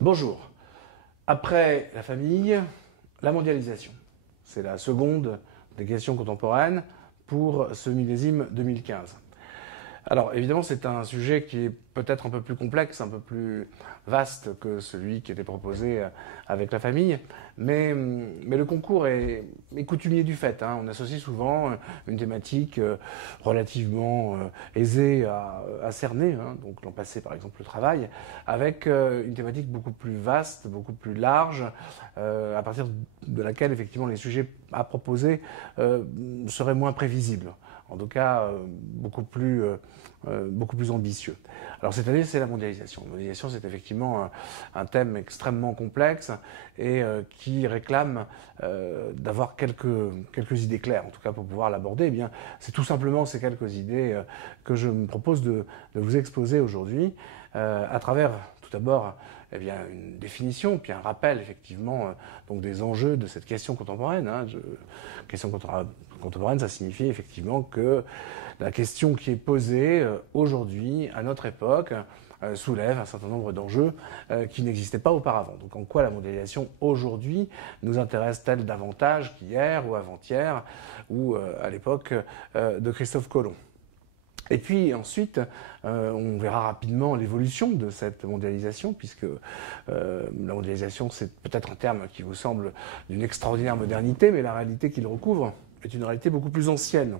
Bonjour. Après la famille, la mondialisation. C'est la seconde des questions contemporaines pour ce millésime 2015. Alors évidemment, c'est un sujet qui est peut-être un peu plus complexe, un peu plus vaste que celui qui était proposé avec la famille, mais le concours est coutumier du fait. On associe souvent une thématique relativement aisée à cerner, donc l'an passé par exemple le travail, avec une thématique beaucoup plus vaste, beaucoup plus large, à partir de laquelle effectivement les sujets à proposer seraient moins prévisibles. En tout cas, beaucoup plus ambitieux. Alors cette année, c'est la mondialisation. La mondialisation, c'est effectivement un thème extrêmement complexe et qui réclame d'avoir quelques idées claires, en tout cas pour pouvoir l'aborder. Eh bien, c'est tout simplement ces quelques idées que je me propose de vous exposer aujourd'hui, à travers tout d'abord une définition, puis un rappel effectivement donc des enjeux de cette question contemporaine. Question contemporaine, ça signifie effectivement que la question qui est posée aujourd'hui, à notre époque, soulève un certain nombre d'enjeux qui n'existaient pas auparavant. Donc en quoi la mondialisation aujourd'hui nous intéresse-t-elle davantage qu'hier ou avant-hier ou à l'époque de Christophe Colomb? Et puis ensuite, on verra rapidement l'évolution de cette mondialisation, puisque la mondialisation, c'est peut-être un terme qui vous semble d'une extraordinaire modernité, mais la réalité qu'il recouvre est une réalité beaucoup plus ancienne.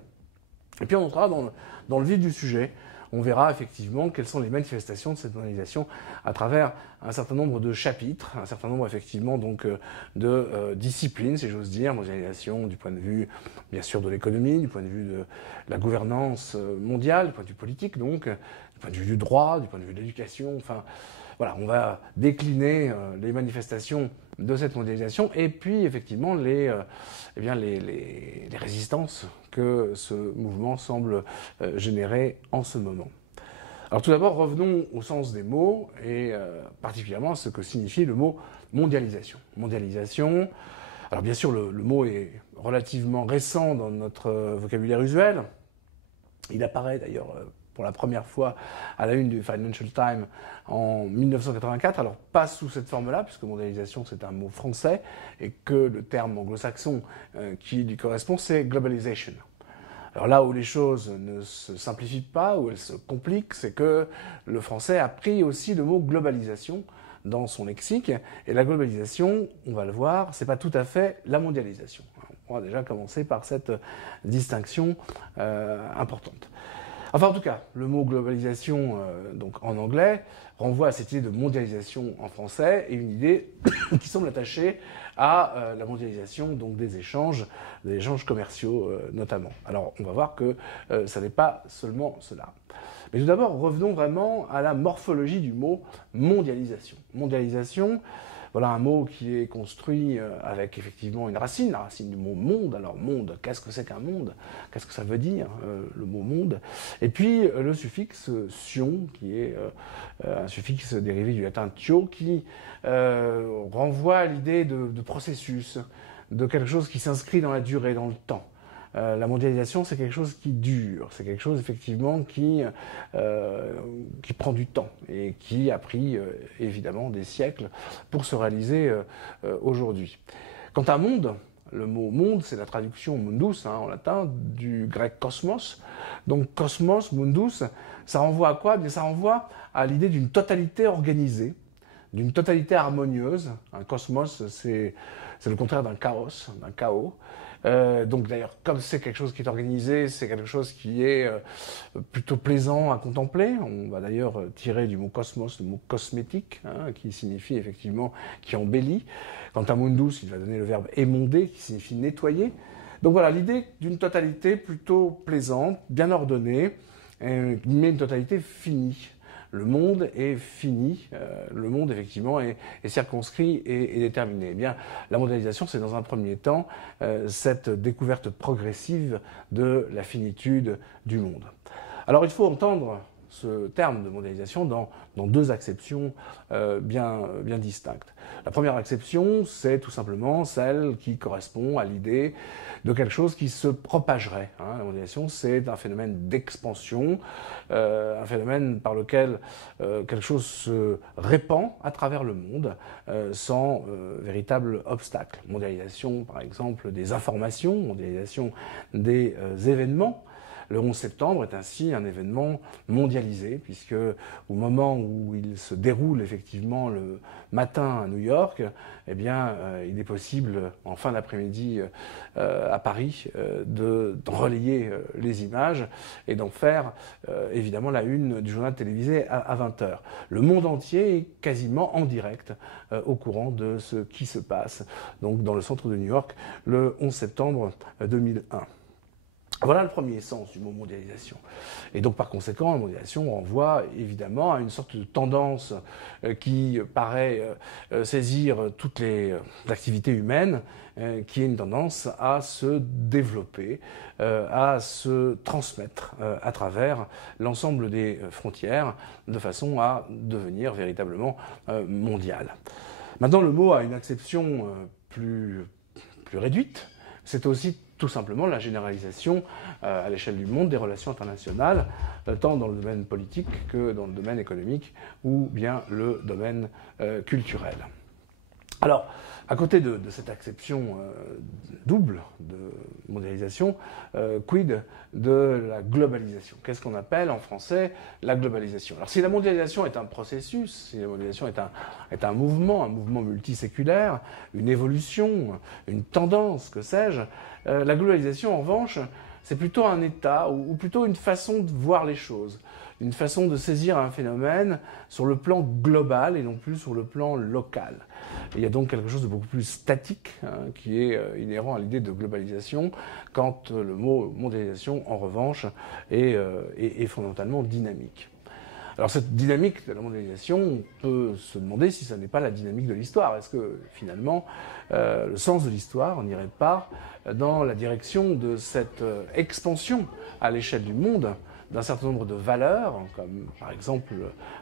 Et puis on entrera dans le vif du sujet. On verra effectivement quelles sont les manifestations de cette mondialisation à travers un certain nombre de chapitres, un certain nombre effectivement donc de disciplines, si j'ose dire, mondialisation du point de vue bien sûr de l'économie, du point de vue de la gouvernance mondiale, du point de vue politique donc, du point de vue du droit, du point de vue de l'éducation, enfin voilà, on va décliner les manifestations de cette mondialisation et puis effectivement les résistances que ce mouvement semble générer en ce moment. Alors tout d'abord, revenons au sens des mots et particulièrement à ce que signifie le mot mondialisation. Mondialisation, alors bien sûr le mot est relativement récent dans notre vocabulaire usuel. Il apparaît d'ailleurs pour la première fois à la une du Financial Times en 1984. Alors pas sous cette forme-là, puisque mondialisation c'est un mot français, et que le terme anglo-saxon qui lui correspond c'est globalization. Alors là où les choses ne se simplifient pas, où elles se compliquent, c'est que le français a pris aussi le mot globalisation dans son lexique, et la globalisation, on va le voir, c'est pas tout à fait la mondialisation. On va déjà commencer par cette distinction importante. Enfin, en tout cas, le mot globalisation, donc en anglais, renvoie à cette idée de mondialisation en français et une idée qui semble attachée à la mondialisation donc des échanges commerciaux notamment. Alors, on va voir que ça n'est pas seulement cela. Mais tout d'abord, revenons vraiment à la morphologie du mot mondialisation. Mondialisation, voilà un mot qui est construit avec effectivement une racine, la racine du mot monde. Alors monde, qu'est-ce que c'est qu'un monde? Qu'est-ce que ça veut dire le mot monde? Et puis le suffixe sion, qui est un suffixe dérivé du latin tio, qui renvoie à l'idée de processus, de quelque chose qui s'inscrit dans la durée, dans le temps. La mondialisation, c'est quelque chose qui dure, c'est quelque chose effectivement qui prend du temps et qui a pris évidemment des siècles pour se réaliser aujourd'hui. Quant à monde, le mot monde, c'est la traduction mundus en latin du grec cosmos. Donc cosmos, mundus, ça renvoie à quoi? Eh bien, ça renvoie à l'idée d'une totalité organisée, d'une totalité harmonieuse. Un cosmos, c'est le contraire d'un chaos, d'un chaos. Donc d'ailleurs, comme c'est quelque chose qui est organisé, c'est quelque chose qui est plutôt plaisant à contempler. On va d'ailleurs tirer du mot cosmos le mot cosmétique, qui signifie effectivement qui embellit. Quant à mundus, il va donner le verbe émonder, qui signifie nettoyer. Donc voilà, l'idée d'une totalité plutôt plaisante, bien ordonnée, mais une totalité finie. Le monde est fini, le monde effectivement est circonscrit et déterminé. Eh bien, la mondialisation, c'est dans un premier temps cette découverte progressive de la finitude du monde. Alors il faut entendre ce terme de mondialisation dans deux acceptions bien distinctes. La première acception, c'est tout simplement celle qui correspond à l'idée de quelque chose qui se propagerait. La mondialisation, c'est un phénomène d'expansion, un phénomène par lequel quelque chose se répand à travers le monde sans véritable obstacle. Mondialisation, par exemple, des informations, mondialisation des événements. Le 11 septembre est ainsi un événement mondialisé, puisque au moment où il se déroule effectivement le matin à New York, eh bien, il est possible, en fin d'après-midi à Paris, d'en relayer les images et d'en faire évidemment la une du journal télévisé à 20h. Le monde entier est quasiment en direct au courant de ce qui se passe donc dans le centre de New York le 11 septembre 2001. Voilà le premier sens du mot mondialisation. Et donc par conséquent, la mondialisation renvoie évidemment à une sorte de tendance qui paraît saisir toutes les activités humaines, qui est une tendance à se développer, à se transmettre à travers l'ensemble des frontières, de façon à devenir véritablement mondiale. Maintenant, le mot a une acception plus réduite. C'est aussi tout simplement la généralisation à l'échelle du monde des relations internationales, tant dans le domaine politique que dans le domaine économique ou bien le domaine culturel. Alors, à côté de cette acception double de mondialisation, quid de la globalisation? Qu'est-ce qu'on appelle en français la globalisation? Alors si la mondialisation est un processus, si la mondialisation est un mouvement multiséculaire, une évolution, une tendance, que sais-je, la globalisation en revanche, c'est plutôt un état ou plutôt une façon de voir les choses, une façon de saisir un phénomène sur le plan global et non plus sur le plan local. Il y a donc quelque chose de beaucoup plus statique qui est inhérent à l'idée de globalisation, quand le mot mondialisation, en revanche, est fondamentalement dynamique. Alors cette dynamique de la mondialisation, on peut se demander si ça n'est pas la dynamique de l'histoire. Est-ce que finalement le sens de l'histoire n'irait pas dans la direction de cette expansion à l'échelle du monde d'un certain nombre de valeurs, comme par exemple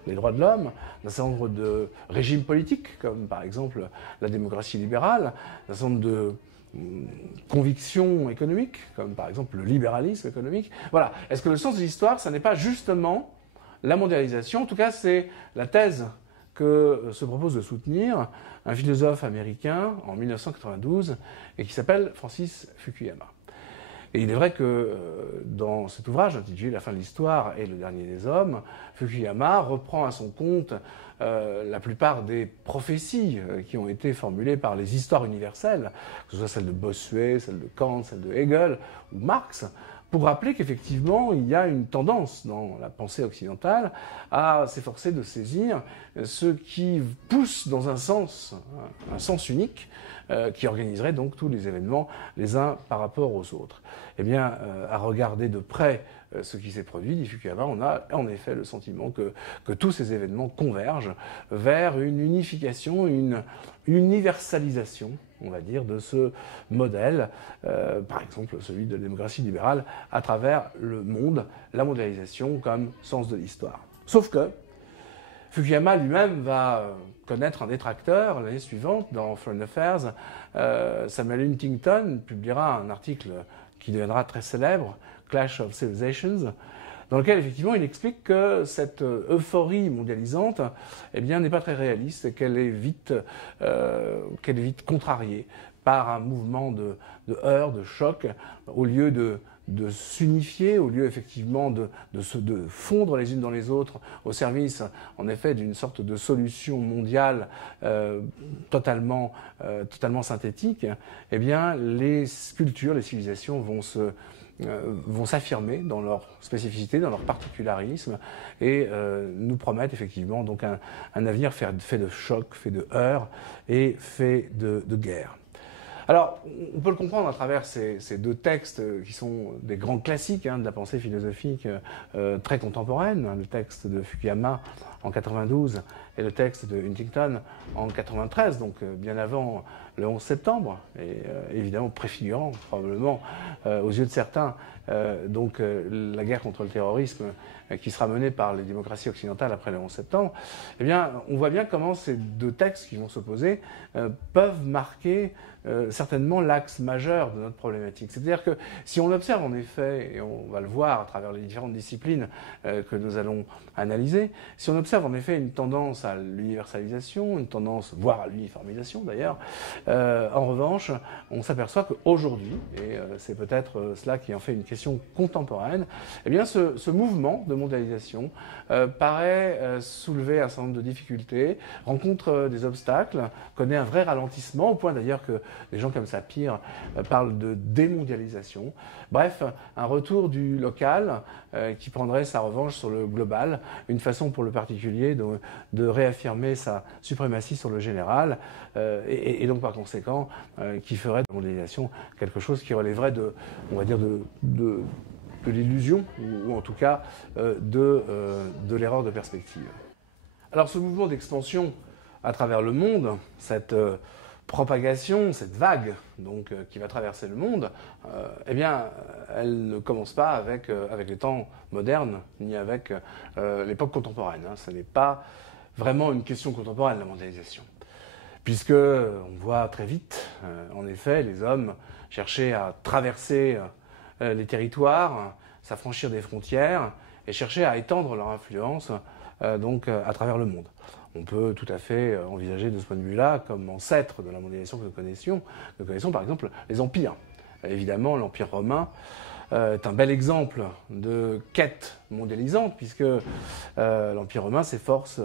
les droits de l'homme, d'un certain nombre de régimes politiques, comme par exemple la démocratie libérale, d'un certain nombre de convictions économiques, comme par exemple le libéralisme économique. Voilà. Est-ce que le sens de l'histoire, ça n'est pas justement la mondialisation? En tout cas, c'est la thèse que se propose de soutenir un philosophe américain en 1992 et qui s'appelle Francis Fukuyama. Et il est vrai que dans cet ouvrage intitulé « La fin de l'histoire et le dernier des hommes », Fukuyama reprend à son compte la plupart des prophéties qui ont été formulées par les histoires universelles, que ce soit celle de Bossuet, celle de Kant, celle de Hegel ou Marx, pour rappeler qu'effectivement, il y a une tendance dans la pensée occidentale à s'efforcer de saisir ce qui pousse dans un sens unique, qui organiserait donc tous les événements les uns par rapport aux autres. Eh bien, à regarder de près ce qui s'est produit, dit Fukuyama, on a en effet le sentiment que tous ces événements convergent vers une unification, une universalisation, on va dire, de ce modèle, par exemple celui de la démocratie libérale, à travers le monde, la mondialisation comme sens de l'histoire. Sauf que Fukuyama lui-même va connaître un détracteur l'année suivante dans Foreign Affairs. Samuel Huntington publiera un article qui deviendra très célèbre, Clash of Civilizations, dans lequel effectivement il explique que cette euphorie mondialisante eh bien, n'est pas très réaliste et qu'elle est vite contrariée par un mouvement de heurt, de choc, au lieu de s'unifier, au lieu effectivement de fondre les unes dans les autres au service en effet d'une sorte de solution mondiale totalement synthétique, eh bien les cultures, les civilisations vont s'affirmer dans leur spécificité, dans leur particularisme et nous promettent effectivement donc un avenir fait de choc, fait de heurt et fait de guerre. Alors, on peut le comprendre à travers ces deux textes qui sont des grands classiques de la pensée philosophique très contemporaine, le texte de Fukuyama en 92 et le texte de Huntington en 93, donc bien avant le 11 septembre, et évidemment préfigurant probablement aux yeux de certains la guerre contre le terrorisme qui sera menée par les démocraties occidentales après le 11 septembre, eh bien, on voit bien comment ces deux textes qui vont s'opposer peuvent marquer certainement l'axe majeur de notre problématique. C'est-à-dire que si on observe en effet, et on va le voir à travers les différentes disciplines que nous allons analyser, si on observe en effet une tendance à l'universalisation, une tendance, voire à l'uniformisation d'ailleurs, en revanche, on s'aperçoit qu'aujourd'hui, et c'est peut-être cela qui en fait une question contemporaine, eh bien ce mouvement de mondialisation paraît soulever un certain nombre de difficultés, rencontre des obstacles, connaît un vrai ralentissement, au point d'ailleurs que des gens comme Sapir parlent de démondialisation. Bref, un retour du local qui prendrait sa revanche sur le global, une façon pour le particulier de réaffirmer sa suprématie sur le général, et donc par conséquent qui ferait de la mondialisation quelque chose qui relèverait on va dire de l'illusion, ou en tout cas de l'erreur de perspective. Alors ce mouvement d'expansion à travers le monde, cette propagation, cette vague donc, qui va traverser le monde, eh bien, elle ne commence pas avec les temps modernes, ni avec l'époque contemporaine. Ce n'est pas vraiment une question contemporaine, la mondialisation. Puisque on voit très vite, en effet, les hommes chercher à traverser les territoires, s'affranchir des frontières et chercher à étendre leur influence à travers le monde. On peut tout à fait envisager de ce point de vue-là comme ancêtre de la mondialisation que nous connaissons par exemple les empires. Évidemment, l'Empire romain est un bel exemple de quête mondialisante, puisque l'Empire romain s'efforce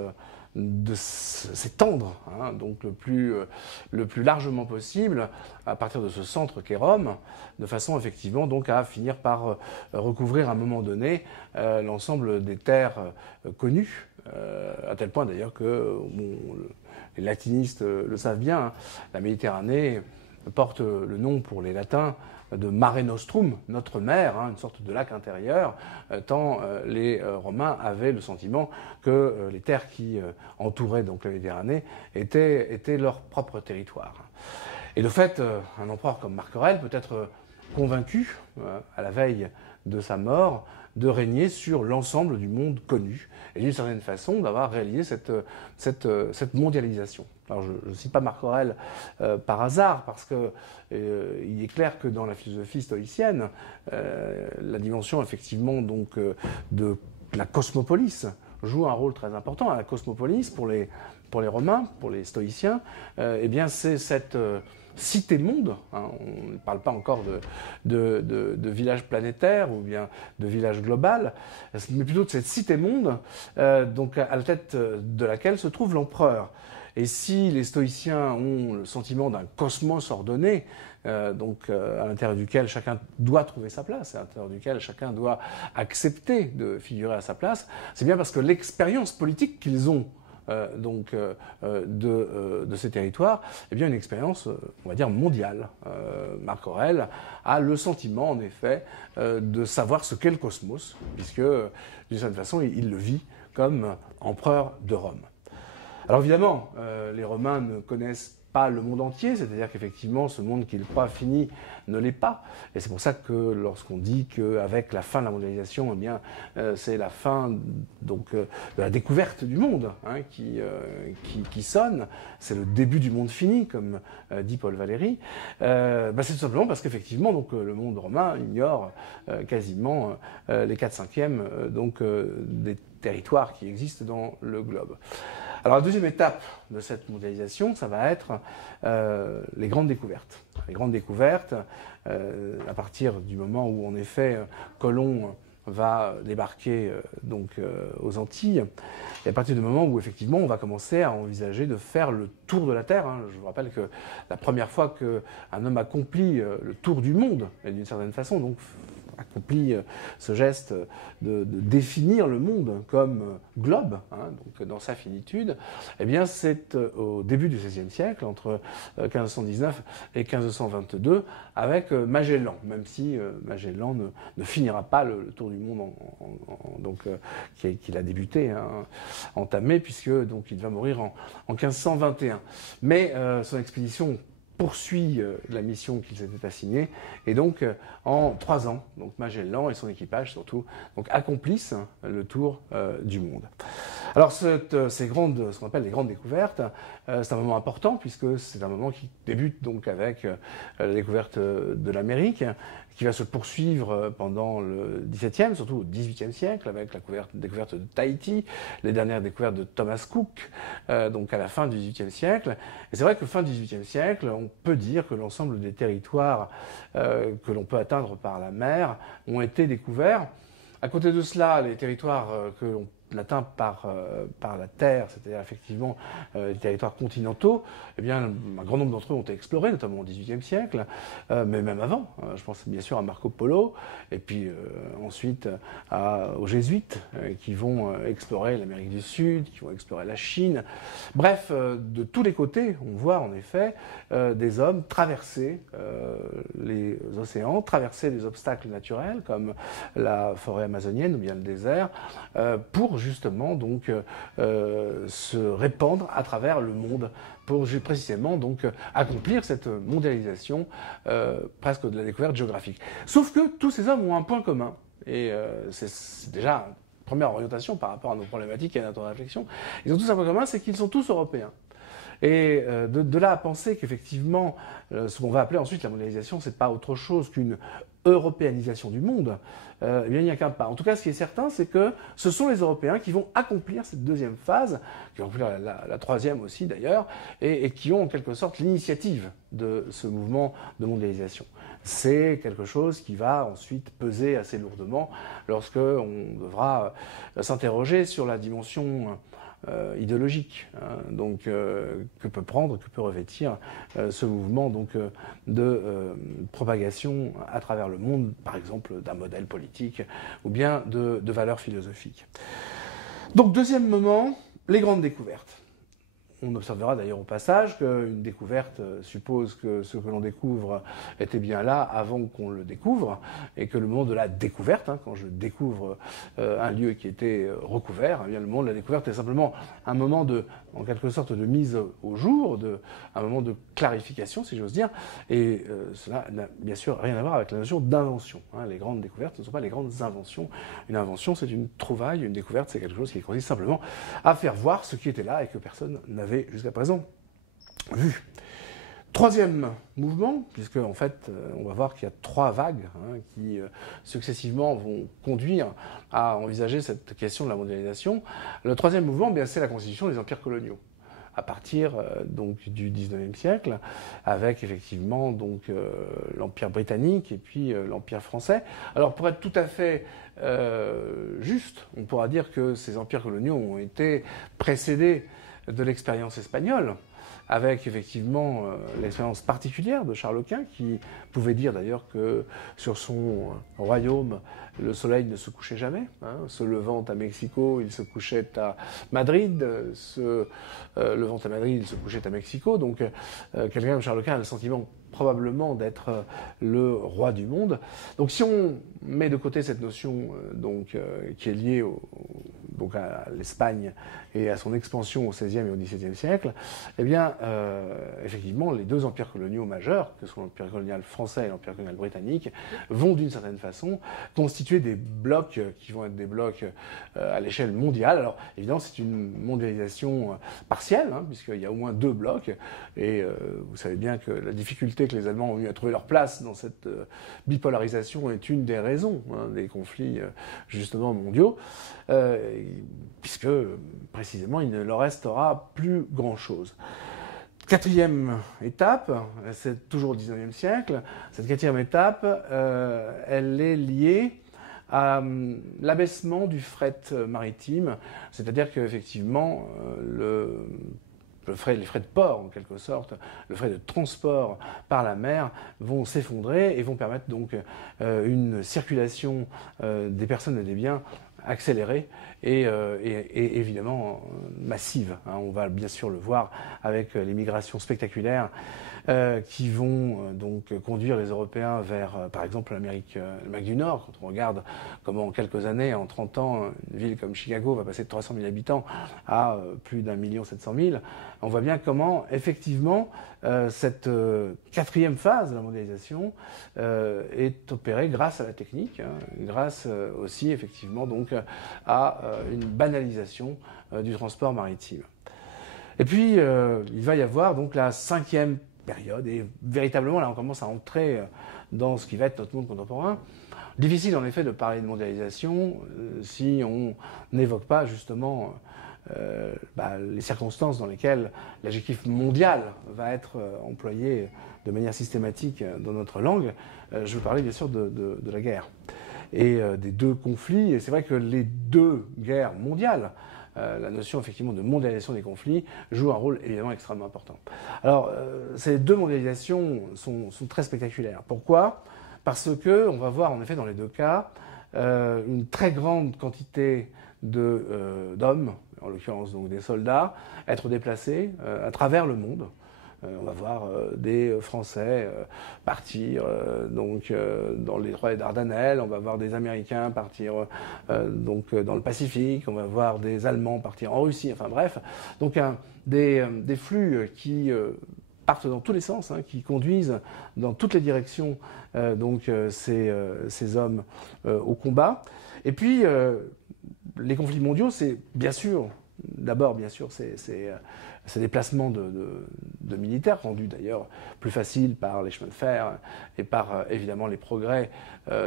de s'étendre, donc le plus largement possible à partir de ce centre qu'est Rome, de façon effectivement donc à finir par recouvrir à un moment donné l'ensemble des terres connues, à tel point d'ailleurs que les latinistes le savent bien, la Méditerranée porte le nom pour les latins de Mare Nostrum, notre mer, une sorte de lac intérieur, tant les Romains avaient le sentiment que les terres qui entouraient donc la Méditerranée étaient leur propre territoire. Et de fait, un empereur comme Marc Aurèle peut être convaincu, à la veille de sa mort, de régner sur l'ensemble du monde connu, et d'une certaine façon d'avoir réalisé cette mondialisation. Alors je ne cite pas Marc Aurèle par hasard, parce que il est clair que dans la philosophie stoïcienne, la dimension effectivement donc de la cosmopolis joue un rôle très important. La cosmopolis pour les Romains, pour les stoïciens, eh bien c'est cette cité-monde, on ne parle pas encore de village planétaire ou bien de village global, mais plutôt de cette cité-monde, donc à la tête de laquelle se trouve l'empereur. Et si les stoïciens ont le sentiment d'un cosmos ordonné, à l'intérieur duquel chacun doit trouver sa place, à l'intérieur duquel chacun doit accepter de figurer à sa place, c'est bien parce que l'expérience politique qu'ils ont de ces territoires, eh bien une expérience, on va dire, mondiale. Marc Aurèle a le sentiment, en effet, de savoir ce qu'est le cosmos, puisque, d'une certaine façon, il le vit comme empereur de Rome. Alors évidemment, les Romains ne connaissent pas le monde entier, c'est-à-dire qu'effectivement, ce monde qu'ils croient fini ne l'est pas. Et c'est pour ça que lorsqu'on dit qu'avec la fin de la mondialisation, eh bien, c'est la fin donc, de la découverte du monde qui sonne, c'est le début du monde fini, comme dit Paul Valéry, c'est tout simplement parce qu'effectivement, donc, le monde romain ignore quasiment les 4/5 des territoires qui existent dans le globe. Alors la deuxième étape de cette mondialisation, ça va être les grandes découvertes. Les grandes découvertes, à partir du moment où en effet Colomb va débarquer aux Antilles, et à partir du moment où effectivement on va commencer à envisager de faire le tour de la Terre. Je vous rappelle que la première fois qu'un homme accomplit le tour du monde, et d'une certaine façon donc accompli ce geste de définir le monde comme globe, hein, donc dans sa finitude, eh bien c'est au début du XVIe siècle, entre 1519 et 1522, avec Magellan, même si Magellan ne finira pas le tour du monde qu'il a débuté, hein, entamé, puisque donc il va mourir en 1521. Mais son expédition poursuit la mission qu'il s'était assignée, et donc en 3 ans, donc Magellan et son équipage surtout donc accomplissent le tour du monde. Alors ce qu'on appelle les grandes découvertes, c'est un moment important puisque c'est un moment qui débute donc avec la découverte de l'Amérique, qui va se poursuivre pendant le XVIIe, surtout au XVIIIe siècle, avec la découverte de Tahiti, les dernières découvertes de Thomas Cook, donc à la fin du XVIIIe siècle. Et c'est vrai que fin du XVIIIe siècle, on peut dire que l'ensemble des territoires que l'on peut atteindre par la mer ont été découverts. À côté de cela, les territoires que l'on atteint par la terre, c'est-à-dire effectivement les territoires continentaux, eh bien, un grand nombre d'entre eux ont été explorés, notamment au XVIIIe siècle, mais même avant. Je pense bien sûr à Marco Polo, et puis ensuite aux Jésuites qui vont explorer l'Amérique du Sud, qui vont explorer la Chine. Bref, de tous les côtés, on voit en effet des hommes traverser les océans, traverser des obstacles naturels comme la forêt amazonienne ou bien le désert, pour justement donc se répandre à travers le monde, pour précisément donc accomplir cette mondialisation presque de la découverte géographique. Sauf que tous ces hommes ont un point commun, et c'est déjà une première orientation par rapport à nos problématiques et à notre réflexion. Ils ont tous un point commun, c'est qu'ils sont tous européens. Et de là à penser qu'effectivement, ce qu'on va appeler ensuite la mondialisation, c'est pas autre chose qu'une européanisation du monde, eh bien il n'y a qu'un pas. En tout cas, ce qui est certain, c'est que ce sont les Européens qui vont accomplir cette deuxième phase, qui vont accomplir la troisième aussi d'ailleurs, et qui ont en quelque sorte l'initiative de ce mouvement de mondialisation. C'est quelque chose qui va ensuite peser assez lourdement lorsque on devra s'interroger sur la dimension idéologique, hein, donc que peut revêtir ce mouvement donc de propagation à travers le monde, par exemple d'un modèle politique ou bien de valeurs philosophiques. Donc deuxième moment, les grandes découvertes. On observera d'ailleurs au passage qu'une découverte suppose que ce que l'on découvre était bien là avant qu'on le découvre, et que le moment de la découverte, hein, quand je découvre un lieu qui était recouvert, eh bien, le moment de la découverte est simplement un moment en quelque sorte de mise au jour, un moment de clarification, si j'ose dire, et cela n'a bien sûr rien à voir avec la notion d'invention. Hein. Les grandes découvertes ne sont pas les grandes inventions. Une invention, c'est une trouvaille, une découverte, c'est quelque chose qui consiste simplement à faire voir ce qui était là et que personne n'avait jusqu'à présent vu. Troisième mouvement, puisque en fait on va voir qu'il y a 3 vagues qui successivement vont conduire à envisager cette question de la mondialisation. Le troisième mouvement, bien, c'est la constitution des empires coloniaux, à partir donc du XIXe siècle, avec effectivement donc l'empire britannique et puis l'empire français. Alors pour être tout à fait juste, on pourra dire que ces empires coloniaux ont été précédés de l'expérience espagnole, avec effectivement l'expérience particulière de Charles Quint, qui pouvait dire d'ailleurs que sur son royaume, le soleil ne se couchait jamais. Hein, se levant à Mexico, il se couchait à Madrid, se levant à Madrid, il se couchait à Mexico. Donc quelqu'un comme Charles Quint a le sentiment probablement d'être le roi du monde. Donc si on met de côté cette notion qui est liée donc à l'Espagne et à son expansion au XVIe et au XVIIe siècle, eh bien, effectivement, les 2 empires coloniaux majeurs, que sont l'empire colonial français et l'empire colonial britannique, vont d'une certaine façon constituer des blocs qui vont être des blocs à l'échelle mondiale. Alors, évidemment, c'est une mondialisation partielle, hein, puisqu'il y a au moins 2 blocs, et vous savez bien que la difficulté que les Allemands ont eu à trouver leur place dans cette bipolarisation est une des raisons des conflits justement mondiaux, puisque précisément il ne leur restera plus grand-chose. Quatrième étape, c'est toujours au XIXe siècle. Cette quatrième étape, elle est liée à l'abaissement du fret maritime, c'est-à-dire qu'effectivement les frais de port en quelque sorte, le frais de transport par la mer vont s'effondrer et vont permettre donc une circulation des personnes et des biens accélérée et évidemment massive. On va bien sûr le voir avec les migrations spectaculaires qui vont donc conduire les Européens vers, par exemple, l'Amérique du Nord. Quand on regarde comment en quelques années, en 30 ans, une ville comme Chicago va passer de 300 000 habitants à plus d'1,7 million, on voit bien comment, effectivement, cette quatrième phase de la mondialisation est opérée grâce à la technique, grâce aussi, effectivement, donc, à une banalisation du transport maritime. Et puis, il va y avoir donc la cinquième période, et véritablement, là, on commence à entrer dans ce qui va être notre monde contemporain. Difficile, en effet, de parler de mondialisation si on n'évoque pas, justement, les circonstances dans lesquelles l'adjectif mondial va être employé de manière systématique dans notre langue. Je veux parler, bien sûr, de la guerre et des deux conflits. Et c'est vrai que les deux guerres mondiales, la notion effectivement de mondialisation des conflits joue un rôle évidemment extrêmement important. Alors, ces deux mondialisations sont très spectaculaires. Pourquoi ? Parce que on va voir en effet dans les deux cas une très grande quantité d'hommes, en l'occurrence donc des soldats, être déplacés à travers le monde. On va voir des Français partir dans les détroits des Dardanelles, on va voir des Américains partir dans le Pacifique, on va voir des Allemands partir en Russie, enfin bref. Donc des flux qui partent dans tous les sens, qui conduisent dans toutes les directions ces hommes au combat. Et puis les conflits mondiaux, c'est bien sûr, d'abord bien sûr, ces déplacements de militaires, rendus d'ailleurs plus faciles par les chemins de fer et par évidemment les progrès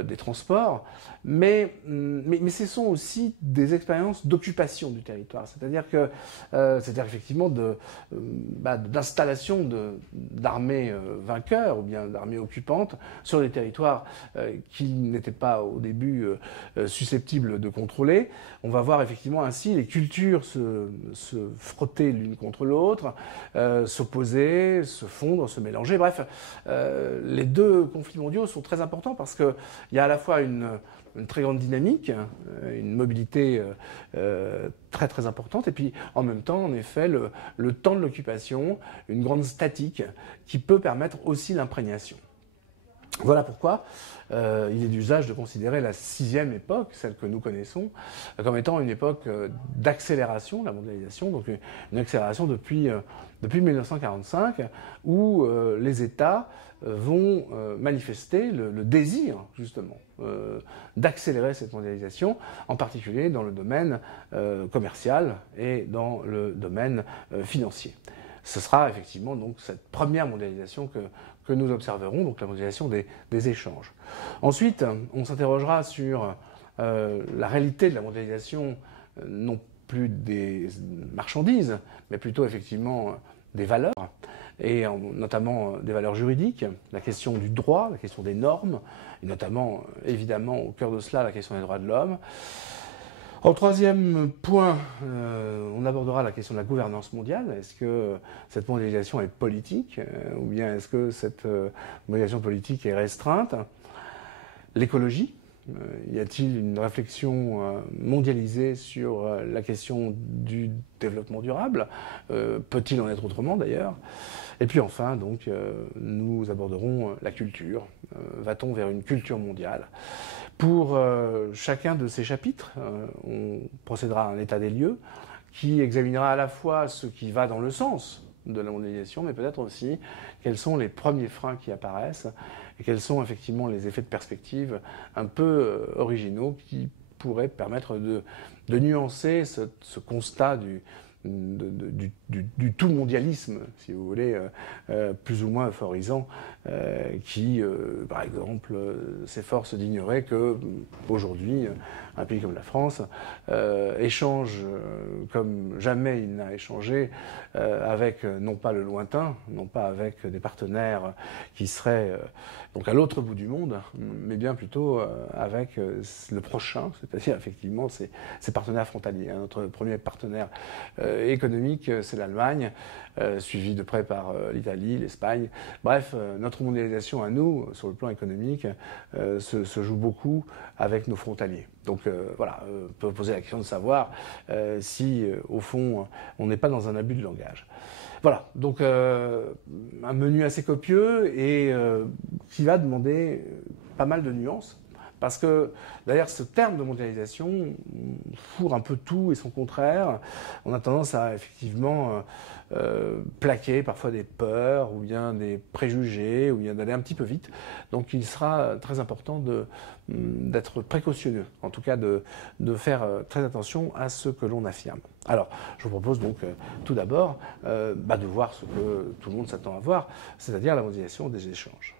des transports, mais ce sont aussi des expériences d'occupation du territoire, c'est-à-dire effectivement d'installation d'armées vainqueurs ou bien d'armées occupantes sur des territoires qu'ils n'étaient pas au début susceptibles de contrôler. On va voir effectivement ainsi les cultures se frotter l'une contre l'autre, s'opposer, se fondre, se mélanger. Bref, les deux conflits mondiaux sont très importants parce qu'il y a à la fois une très grande dynamique, une mobilité très très importante, et puis en même temps, en effet, le temps de l'occupation, une grande statique qui peut permettre aussi l'imprégnation. Voilà pourquoi il est d'usage de considérer la sixième époque, celle que nous connaissons, comme étant une époque d'accélération de la mondialisation, donc une accélération depuis 1945, où les États vont manifester le désir, justement, d'accélérer cette mondialisation, en particulier dans le domaine commercial et dans le domaine financier. Ce sera effectivement donc cette première mondialisation que nous observerons, donc la mondialisation des échanges. Ensuite, on s'interrogera sur la réalité de la mondialisation, non plus des marchandises, mais plutôt effectivement des valeurs, et notamment des valeurs juridiques, la question du droit, la question des normes, et notamment, évidemment, au cœur de cela, la question des droits de l'homme. En troisième point, on abordera la question de la gouvernance mondiale. Est-ce que cette mondialisation est politique ou bien est-ce que cette mondialisation politique est restreinte ? L'écologie. Y a-t-il une réflexion mondialisée sur la question du développement durable ? Peut-il en être autrement d'ailleurs ? Et puis enfin, donc, nous aborderons la culture. Va-t-on vers une culture mondiale ? Pour chacun de ces chapitres, on procédera à un état des lieux qui examinera à la fois ce qui va dans le sens de la mondialisation, mais peut-être aussi quels sont les premiers freins qui apparaissent et quels sont effectivement les effets de perspective un peu originaux qui pourraient permettre de nuancer ce constat du tout mondialisme, si vous voulez, plus ou moins euphorisant, qui, par exemple, s'efforce d'ignorer que aujourd'hui, un pays comme la France échange comme jamais il n'a échangé avec non pas le lointain, non pas avec des partenaires qui seraient donc à l'autre bout du monde, mais bien plutôt avec le prochain, c'est-à-dire effectivement ces partenaires frontaliers. Notre premier partenaire économique, c'est l'Allemagne, suivi de près par l'Italie, l'Espagne. Bref, notre mondialisation à nous, sur le plan économique, se joue beaucoup avec nos frontaliers. Donc voilà, on peut poser la question de savoir si, au fond, on n'est pas dans un abus de langage. Voilà, donc un menu assez copieux et qui va demander pas mal de nuances. Parce que, d'ailleurs, ce terme de mondialisation fourre un peu tout et son contraire. On a tendance à, effectivement, plaquer parfois des peurs ou bien des préjugés ou bien d'aller un petit peu vite. Donc, il sera très important d'être précautionneux, en tout cas de faire très attention à ce que l'on affirme. Alors, je vous propose donc tout d'abord de voir ce que tout le monde s'attend à voir, c'est-à-dire la mondialisation des échanges.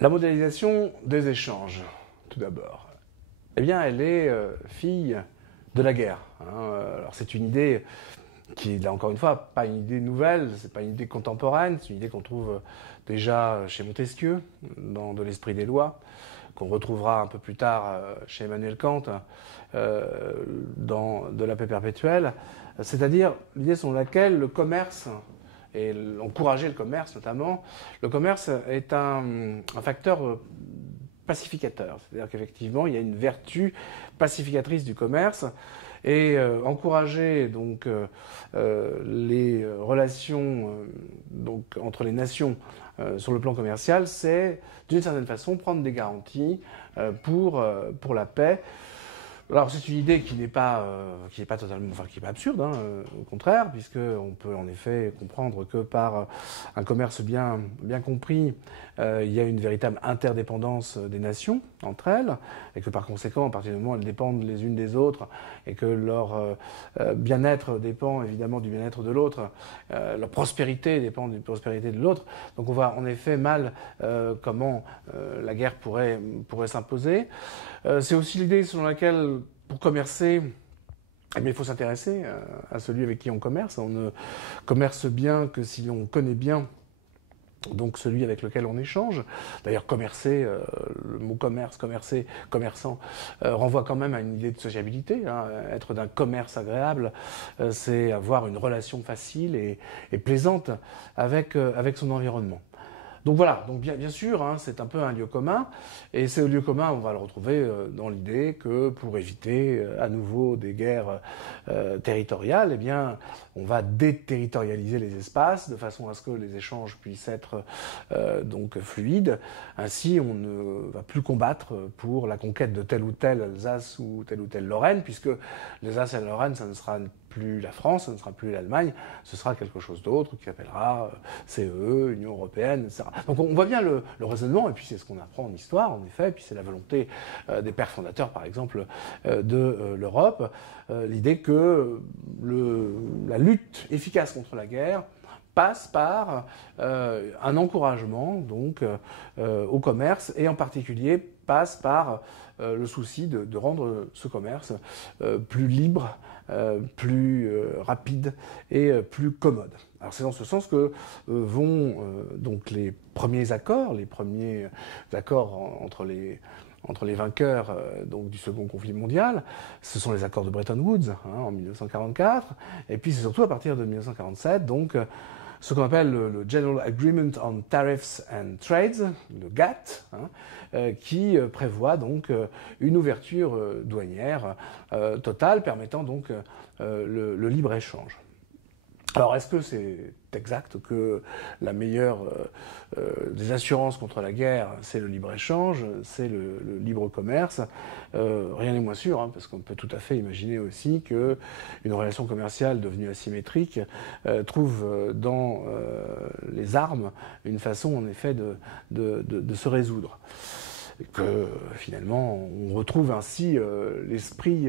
La mondialisation des échanges. Tout d'abord, eh bien, elle est fille de la guerre. Alors, c'est une idée qui est, là encore une fois, pas une idée nouvelle, c'est pas une idée contemporaine, c'est une idée qu'on trouve déjà chez Montesquieu, dans De l'esprit des lois, qu'on retrouvera un peu plus tard chez Emmanuel Kant, dans De la paix perpétuelle, c'est-à-dire l'idée selon laquelle le commerce, et encourager le commerce notamment, le commerce est un facteur pacificateur. C'est-à-dire qu'effectivement, il y a une vertu pacificatrice du commerce et encourager donc les relations donc entre les nations sur le plan commercial, c'est d'une certaine façon prendre des garanties pour la paix. Alors c'est une idée qui n'est pas totalement, enfin qui est pas absurde, au contraire, puisque on peut en effet comprendre que par un commerce bien compris, il y a une véritable interdépendance des nations entre elles, et que par conséquent, à partir du moment où elles dépendent les unes des autres, et que leur bien-être dépend évidemment du bien-être de l'autre, leur prospérité dépend de la prospérité de l'autre. Donc on voit en effet mal comment la guerre pourrait s'imposer. C'est aussi l'idée selon laquelle, pour commercer, il faut s'intéresser à celui avec qui on commerce. On ne commerce bien que si on connaît bien donc celui avec lequel on échange. D'ailleurs, commercer, le mot commerce, commercer, commerçant, renvoie quand même à une idée de sociabilité. Être d'un commerce agréable, c'est avoir une relation facile et plaisante avec son environnement. Donc voilà, donc bien sûr, c'est un peu un lieu commun, et ce lieu commun, on va le retrouver dans l'idée que pour éviter à nouveau des guerres territoriales, eh bien, on va déterritorialiser les espaces de façon à ce que les échanges puissent être donc fluides. Ainsi, on ne va plus combattre pour la conquête de telle ou telle Alsace ou telle Lorraine, puisque l'Alsace et la Lorraine, ça ne sera plus la France, ce ne sera plus l'Allemagne, ce sera quelque chose d'autre qui s'appellera CE, Union Européenne, etc. Donc on voit bien le raisonnement, et puis c'est ce qu'on apprend en histoire, en effet, et puis c'est la volonté des pères fondateurs, par exemple, de l'Europe, l'idée que la lutte efficace contre la guerre passe par un encouragement donc au commerce, et en particulier passe par le souci de rendre ce commerce plus libre, plus rapide et plus commode. Alors c'est dans ce sens que vont donc les premiers accords entre les vainqueurs donc du second conflit mondial. Ce sont les accords de Bretton Woods en 1944, et puis c'est surtout à partir de 1947 donc ce qu'on appelle le General Agreement on Tariffs and Trades, le GATT, qui prévoit donc une ouverture douanière totale permettant donc le libre-échange. Alors, est-ce que c'est exact que la meilleure des assurances contre la guerre, c'est le libre-échange, c'est le libre commerce? Rien n'est moins sûr, parce qu'on peut tout à fait imaginer aussi qu'une relation commerciale devenue asymétrique trouve dans les armes une façon, en effet, de se résoudre. Et que finalement on retrouve ainsi l'esprit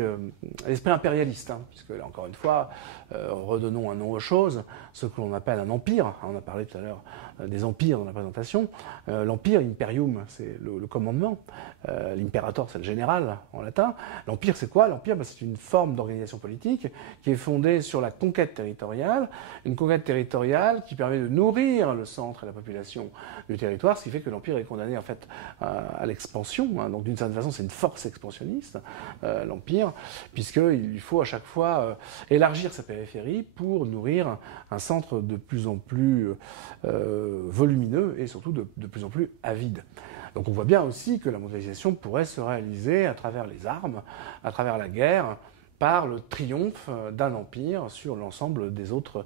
impérialiste, puisque là encore une fois, redonnons un nom aux choses, ce que l'on appelle un empire. On a parlé tout à l'heure des empires dans la présentation. L'empire, imperium, c'est le commandement. L'imperator, c'est le général en latin. L'empire, c'est quoi? L'empire, c'est une forme d'organisation politique qui est fondée sur la conquête territoriale, une conquête territoriale qui permet de nourrir le centre et la population du territoire, ce qui fait que l'empire est condamné en fait à l'expansion expansion, hein, donc d'une certaine façon c'est une force expansionniste, l'Empire, puisqu'il faut à chaque fois élargir sa périphérie pour nourrir un centre de plus en plus volumineux et surtout de plus en plus avide. Donc on voit bien aussi que la mondialisation pourrait se réaliser à travers les armes, à travers la guerre, par le triomphe d'un empire sur l'ensemble des autres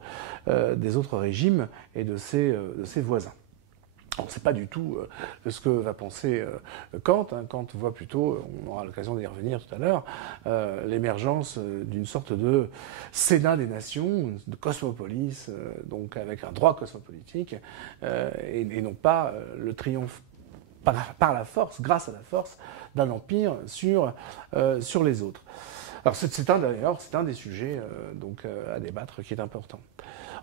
régimes et de ses voisins. On ne sait pas du tout ce que va penser Kant. Kant voit plutôt, on aura l'occasion d'y revenir tout à l'heure, l'émergence d'une sorte de sénat des nations, de cosmopolis, donc avec un droit cosmopolitique, et non pas le triomphe par la force, grâce à la force d'un empire sur les autres. Alors c'est un des sujets à débattre qui est important.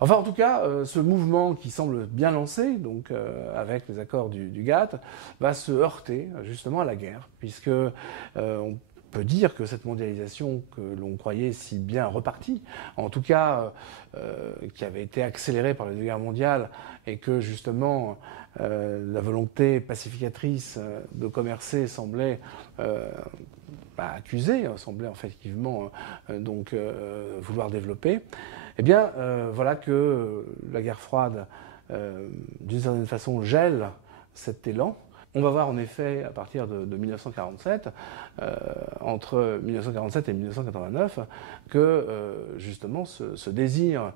Enfin, en tout cas, ce mouvement qui semble bien lancé, donc avec les accords du GATT, va se heurter justement à la guerre, puisque on peut dire que cette mondialisation que l'on croyait si bien repartie, en tout cas qui avait été accélérée par les deux guerres mondiales, et que justement la volonté pacificatrice de commercer semblait accusée, semblait effectivement vouloir développer. Eh bien, voilà que la guerre froide, d'une certaine façon, gèle cet élan. On va voir en effet, à partir de 1947, entre 1947 et 1989, que justement ce désir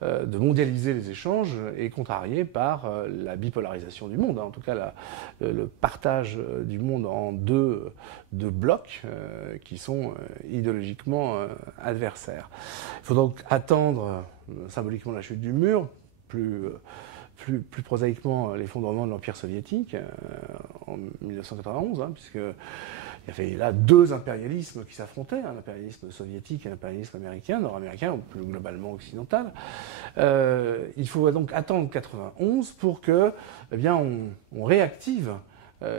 de mondialiser les échanges est contrarié par la bipolarisation du monde, hein, en tout cas le partage du monde en deux blocs qui sont idéologiquement adversaires. Il faut donc attendre symboliquement la chute du mur, plus prosaïquement l'effondrement de l'Empire soviétique en 1991, hein, puisqu'il y avait là deux impérialismes qui s'affrontaient, un impérialisme soviétique et un impérialisme américain, nord-américain ou plus globalement occidental. Il faut donc attendre 1991 pour que, on réactive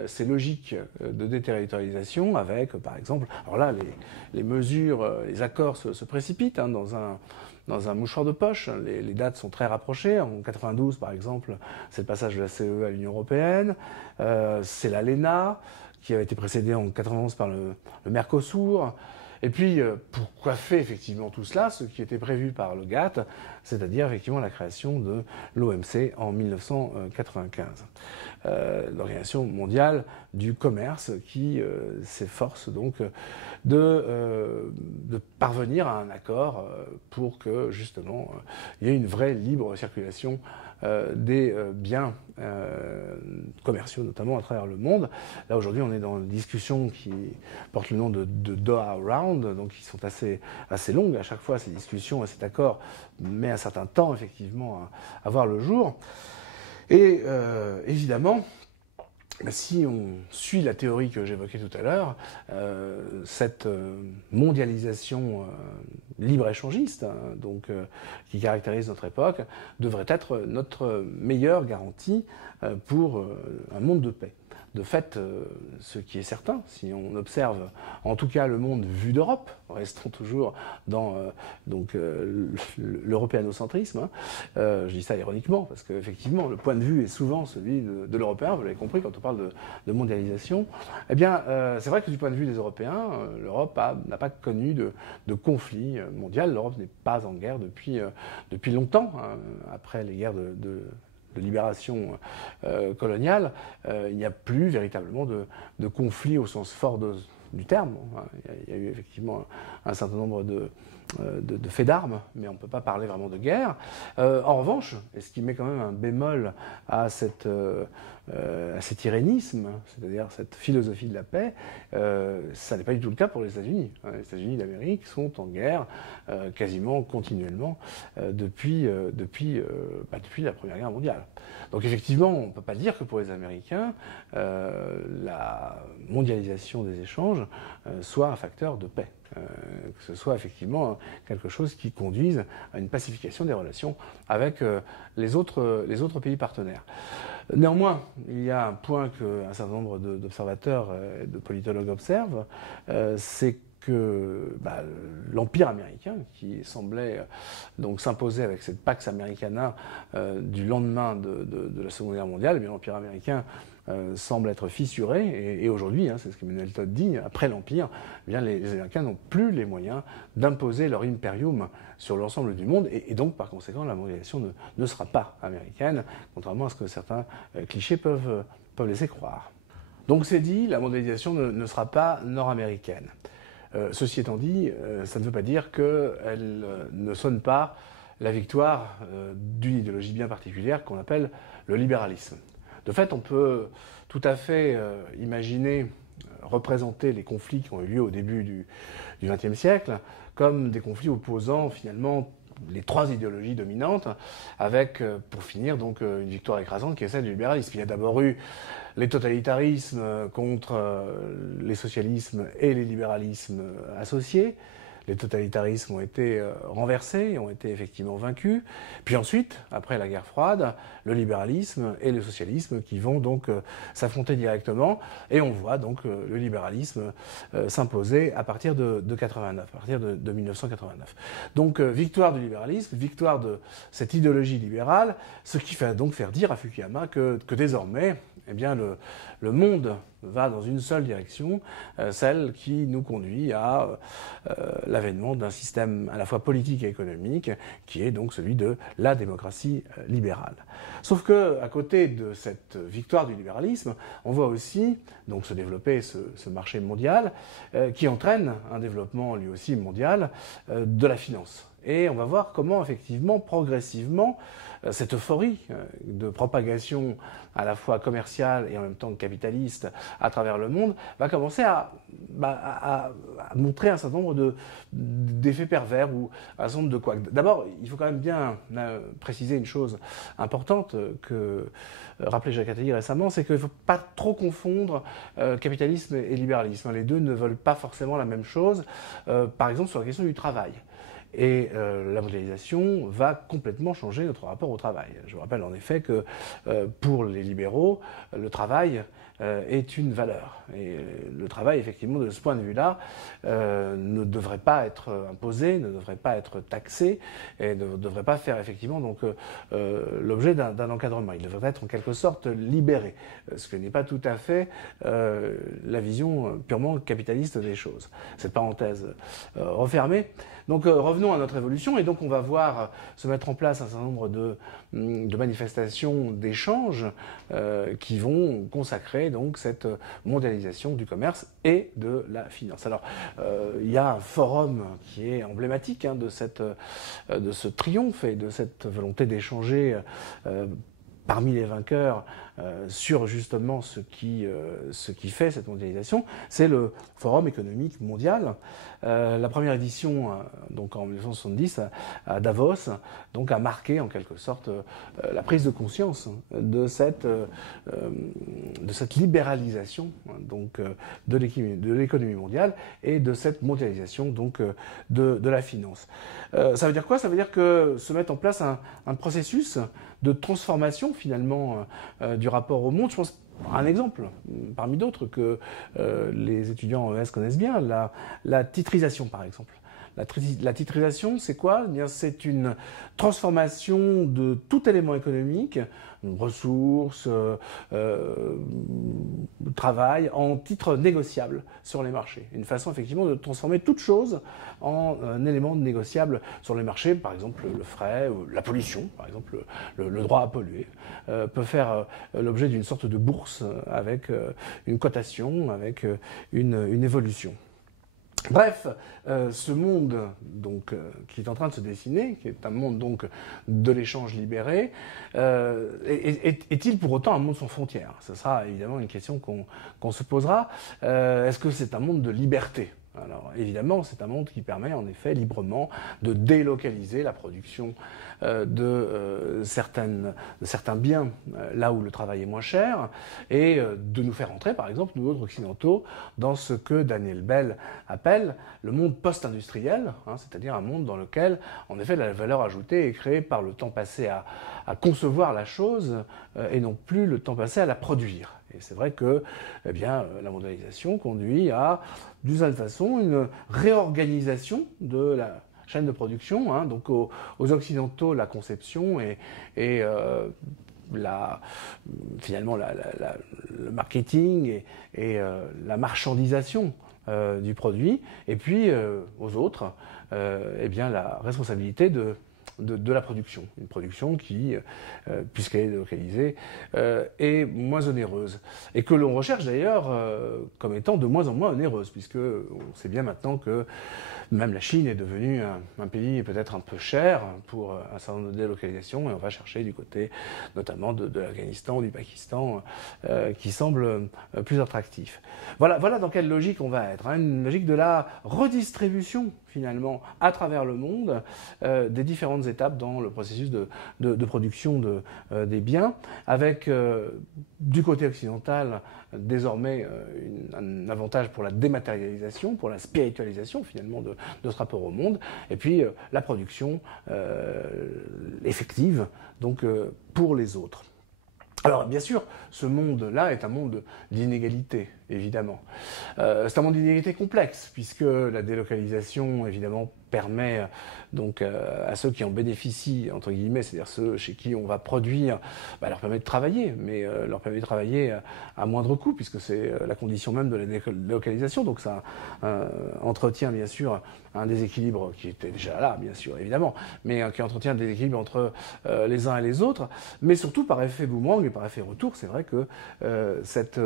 ces logiques de déterritorialisation avec, par exemple, alors là, les mesures, les accords se précipitent hein, dans un mouchoir de poche. Les dates sont très rapprochées. En 92, par exemple, c'est le passage de la CE à l'Union européenne. C'est l'ALENA, qui a été précédée en 91 par le Mercosur. Et puis, pour coiffer effectivement tout cela, ce qui était prévu par le GATT, c'est-à-dire effectivement la création de l'OMC en 1995. L'Organisation mondiale du commerce qui s'efforce donc de parvenir à un accord pour que justement il y ait une vraie libre circulation des biens commerciaux, notamment à travers le monde. Là, aujourd'hui, on est dans une discussion qui porte le nom de Doha Round, donc qui sont assez longues. À chaque fois, ces discussions et cet accord met un certain temps, effectivement, à voir le jour. Et évidemment, si on suit la théorie que j'évoquais tout à l'heure, cette mondialisation libre-échangiste, hein, qui caractérise notre époque, devrait être notre meilleure garantie pour un monde de paix. De fait, ce qui est certain, si on observe en tout cas le monde vu d'Europe, restons toujours dans l'européanocentrisme, hein, je dis ça ironiquement, parce qu'effectivement le point de vue est souvent celui de l'Européen, vous l'avez compris quand on parle de mondialisation, eh bien c'est vrai que du point de vue des Européens, l'Europe n'a pas connu de conflit mondial, l'Europe n'est pas en guerre depuis longtemps, hein, après les guerres de libération coloniale, il n'y a plus véritablement de conflit au sens fort du terme. Il y a eu effectivement un certain nombre de faits d'armes, mais on ne peut pas parler vraiment de guerre. En revanche, et ce qui met quand même un bémol à cet irénisme, c'est-à-dire cette philosophie de la paix, ça n'est pas du tout le cas pour les États-Unis. Les États-Unis d'Amérique sont en guerre quasiment continuellement depuis la Première Guerre mondiale. Donc effectivement, on ne peut pas dire que pour les Américains, la mondialisation des échanges soit un facteur de paix. Que ce soit effectivement quelque chose qui conduise à une pacification des relations avec les autres pays partenaires. Néanmoins, il y a un point qu'un certain nombre d'observateurs et de politologues observent, c'est que l'Empire américain, qui semblait donc s'imposer avec cette Pax Americana du lendemain de la Seconde Guerre mondiale, eh bien l'Empire américain semble être fissuré, et aujourd'hui, c'est ce qu'Emmanuel Todd dit, après l'Empire, eh bien les Américains n'ont plus les moyens d'imposer leur impérium sur l'ensemble du monde, et donc par conséquent la mondialisation ne sera pas américaine, contrairement à ce que certains clichés peuvent laisser croire. Donc c'est dit, la mondialisation ne sera pas nord-américaine. Ceci étant dit, ça ne veut pas dire qu'elle ne sonne pas la victoire d'une idéologie bien particulière qu'on appelle le libéralisme. De fait, on peut tout à fait imaginer représenter les conflits qui ont eu lieu au début du XXe siècle comme des conflits opposant finalement les trois idéologies dominantes, avec, pour finir, donc une victoire écrasante qui est celle du libéralisme. Il y a d'abord eu les totalitarismes contre les socialismes et les libéralismes associés. Les totalitarismes ont été renversés, ont été effectivement vaincus. Puis ensuite, après la guerre froide, le libéralisme et le socialisme qui vont donc s'affronter directement. Et on voit donc le libéralisme s'imposer à partir de 89, à partir de 1989. Donc victoire du libéralisme, victoire de cette idéologie libérale, ce qui fait donc faire dire à Fukuyama que désormais, eh bien, le monde va dans une seule direction, celle qui nous conduit à l'avènement d'un système à la fois politique et économique, qui est donc celui de la démocratie libérale. Sauf que, à côté de cette victoire du libéralisme, on voit aussi donc se développer ce marché mondial qui entraîne un développement lui aussi mondial de la finance. Et on va voir comment, effectivement, progressivement, cette euphorie de propagation à la fois commerciale et en même temps capitaliste à travers le monde va commencer à montrer un certain nombre d'effets pervers ou un certain nombre de couacs. D'abord, il faut quand même bien préciser une chose importante que rappelait Jacques Attali récemment, c'est qu'il ne faut pas trop confondre capitalisme et libéralisme. Les deux ne veulent pas forcément la même chose, par exemple sur la question du travail. Et la mondialisation va complètement changer notre rapport au travail. Je vous rappelle en effet que pour les libéraux, le travail est une valeur. Et le travail, effectivement, de ce point de vue-là, ne devrait pas être imposé, ne devrait pas être taxé, et ne devrait pas faire effectivement donc l'objet d'un encadrement. Il devrait être en quelque sorte libéré, ce que n'est pas tout à fait la vision purement capitaliste des choses. Cette parenthèse refermée. Donc revenons à notre évolution, et donc on va voir se mettre en place un certain nombre de manifestations, d'échanges qui vont consacrer donc cette mondialisation du commerce et de la finance. Alors il y a un forum qui est emblématique de ce triomphe et de cette volonté d'échanger parmi les vainqueurs sur justement ce qui fait cette mondialisation, c'est le Forum économique mondial. La première édition, donc en 1970 à Davos, donc a marqué en quelque sorte la prise de conscience de cette libéralisation donc de l'économie mondiale et de cette mondialisation donc de la finance. Ça veut dire quoi? Ça veut dire que se met en place un processus de transformation finalement du rapport au monde. Je pense à un exemple, parmi d'autres, que les étudiants en ES connaissent bien, la titrisation par exemple. La titrisation, c'est quoi? Eh bien, c'est une transformation de tout élément économique, ressources, travail, en titre négociable sur les marchés. Une façon effectivement de transformer toute chose en un élément négociable sur les marchés. Par exemple, le fret, la pollution, par exemple, le droit à polluer, peut faire l'objet d'une sorte de bourse avec une cotation, avec une évolution. Bref, ce monde donc, qui est en train de se dessiner, qui est un monde donc de l'échange libéré, est-il pour autant un monde sans frontières? Ce sera évidemment une question qu'on se posera. Est-ce que c'est un monde de liberté? Alors évidemment, c'est un monde qui permet en effet librement de délocaliser la production de certains biens là où le travail est moins cher, et de nous faire entrer, par exemple, nous autres occidentaux, dans ce que Daniel Bell appelle le monde post-industriel, c'est-à-dire un monde dans lequel, en effet, la valeur ajoutée est créée par le temps passé à concevoir la chose et non plus le temps passé à la produire. Et c'est vrai que la mondialisation conduit à, d'une certaine façon, une réorganisation de la chaîne de production. Hein. Donc aux Occidentaux, la conception et finalement le marketing et la marchandisation du produit, et puis aux autres, la responsabilité de la production. Une production qui, puisqu'elle est délocalisée, est moins onéreuse. Et que l'on recherche d'ailleurs comme étant de moins en moins onéreuse, puisque on sait bien maintenant que même la Chine est devenue un pays peut-être un peu cher pour un certain nombre de délocalisations, et on va chercher du côté notamment de l'Afghanistan, du Pakistan, qui semble plus attractif. Voilà dans quelle logique on va être, hein, une logique de la redistribution finalement à travers le monde des différentes étapes dans le processus de production des biens, avec du côté occidental désormais un avantage pour la dématérialisation, pour la spiritualisation finalement de ce rapport au monde, et puis la production effective donc pour les autres. Alors bien sûr, ce monde-là est un monde d'inégalité, évidemment. C'est un monde d'inégalité complexe, puisque la délocalisation, évidemment, permet donc à ceux qui en bénéficient, entre guillemets, c'est-à-dire ceux chez qui on va produire, leur permet de travailler, mais leur permet de travailler à moindre coût, puisque c'est la condition même de la délocalisation. Donc ça entretient bien sûr un déséquilibre qui était déjà là, bien sûr, évidemment, mais qui entretient un déséquilibre entre les uns et les autres, mais surtout par effet boomerang et par effet retour, c'est vrai que cette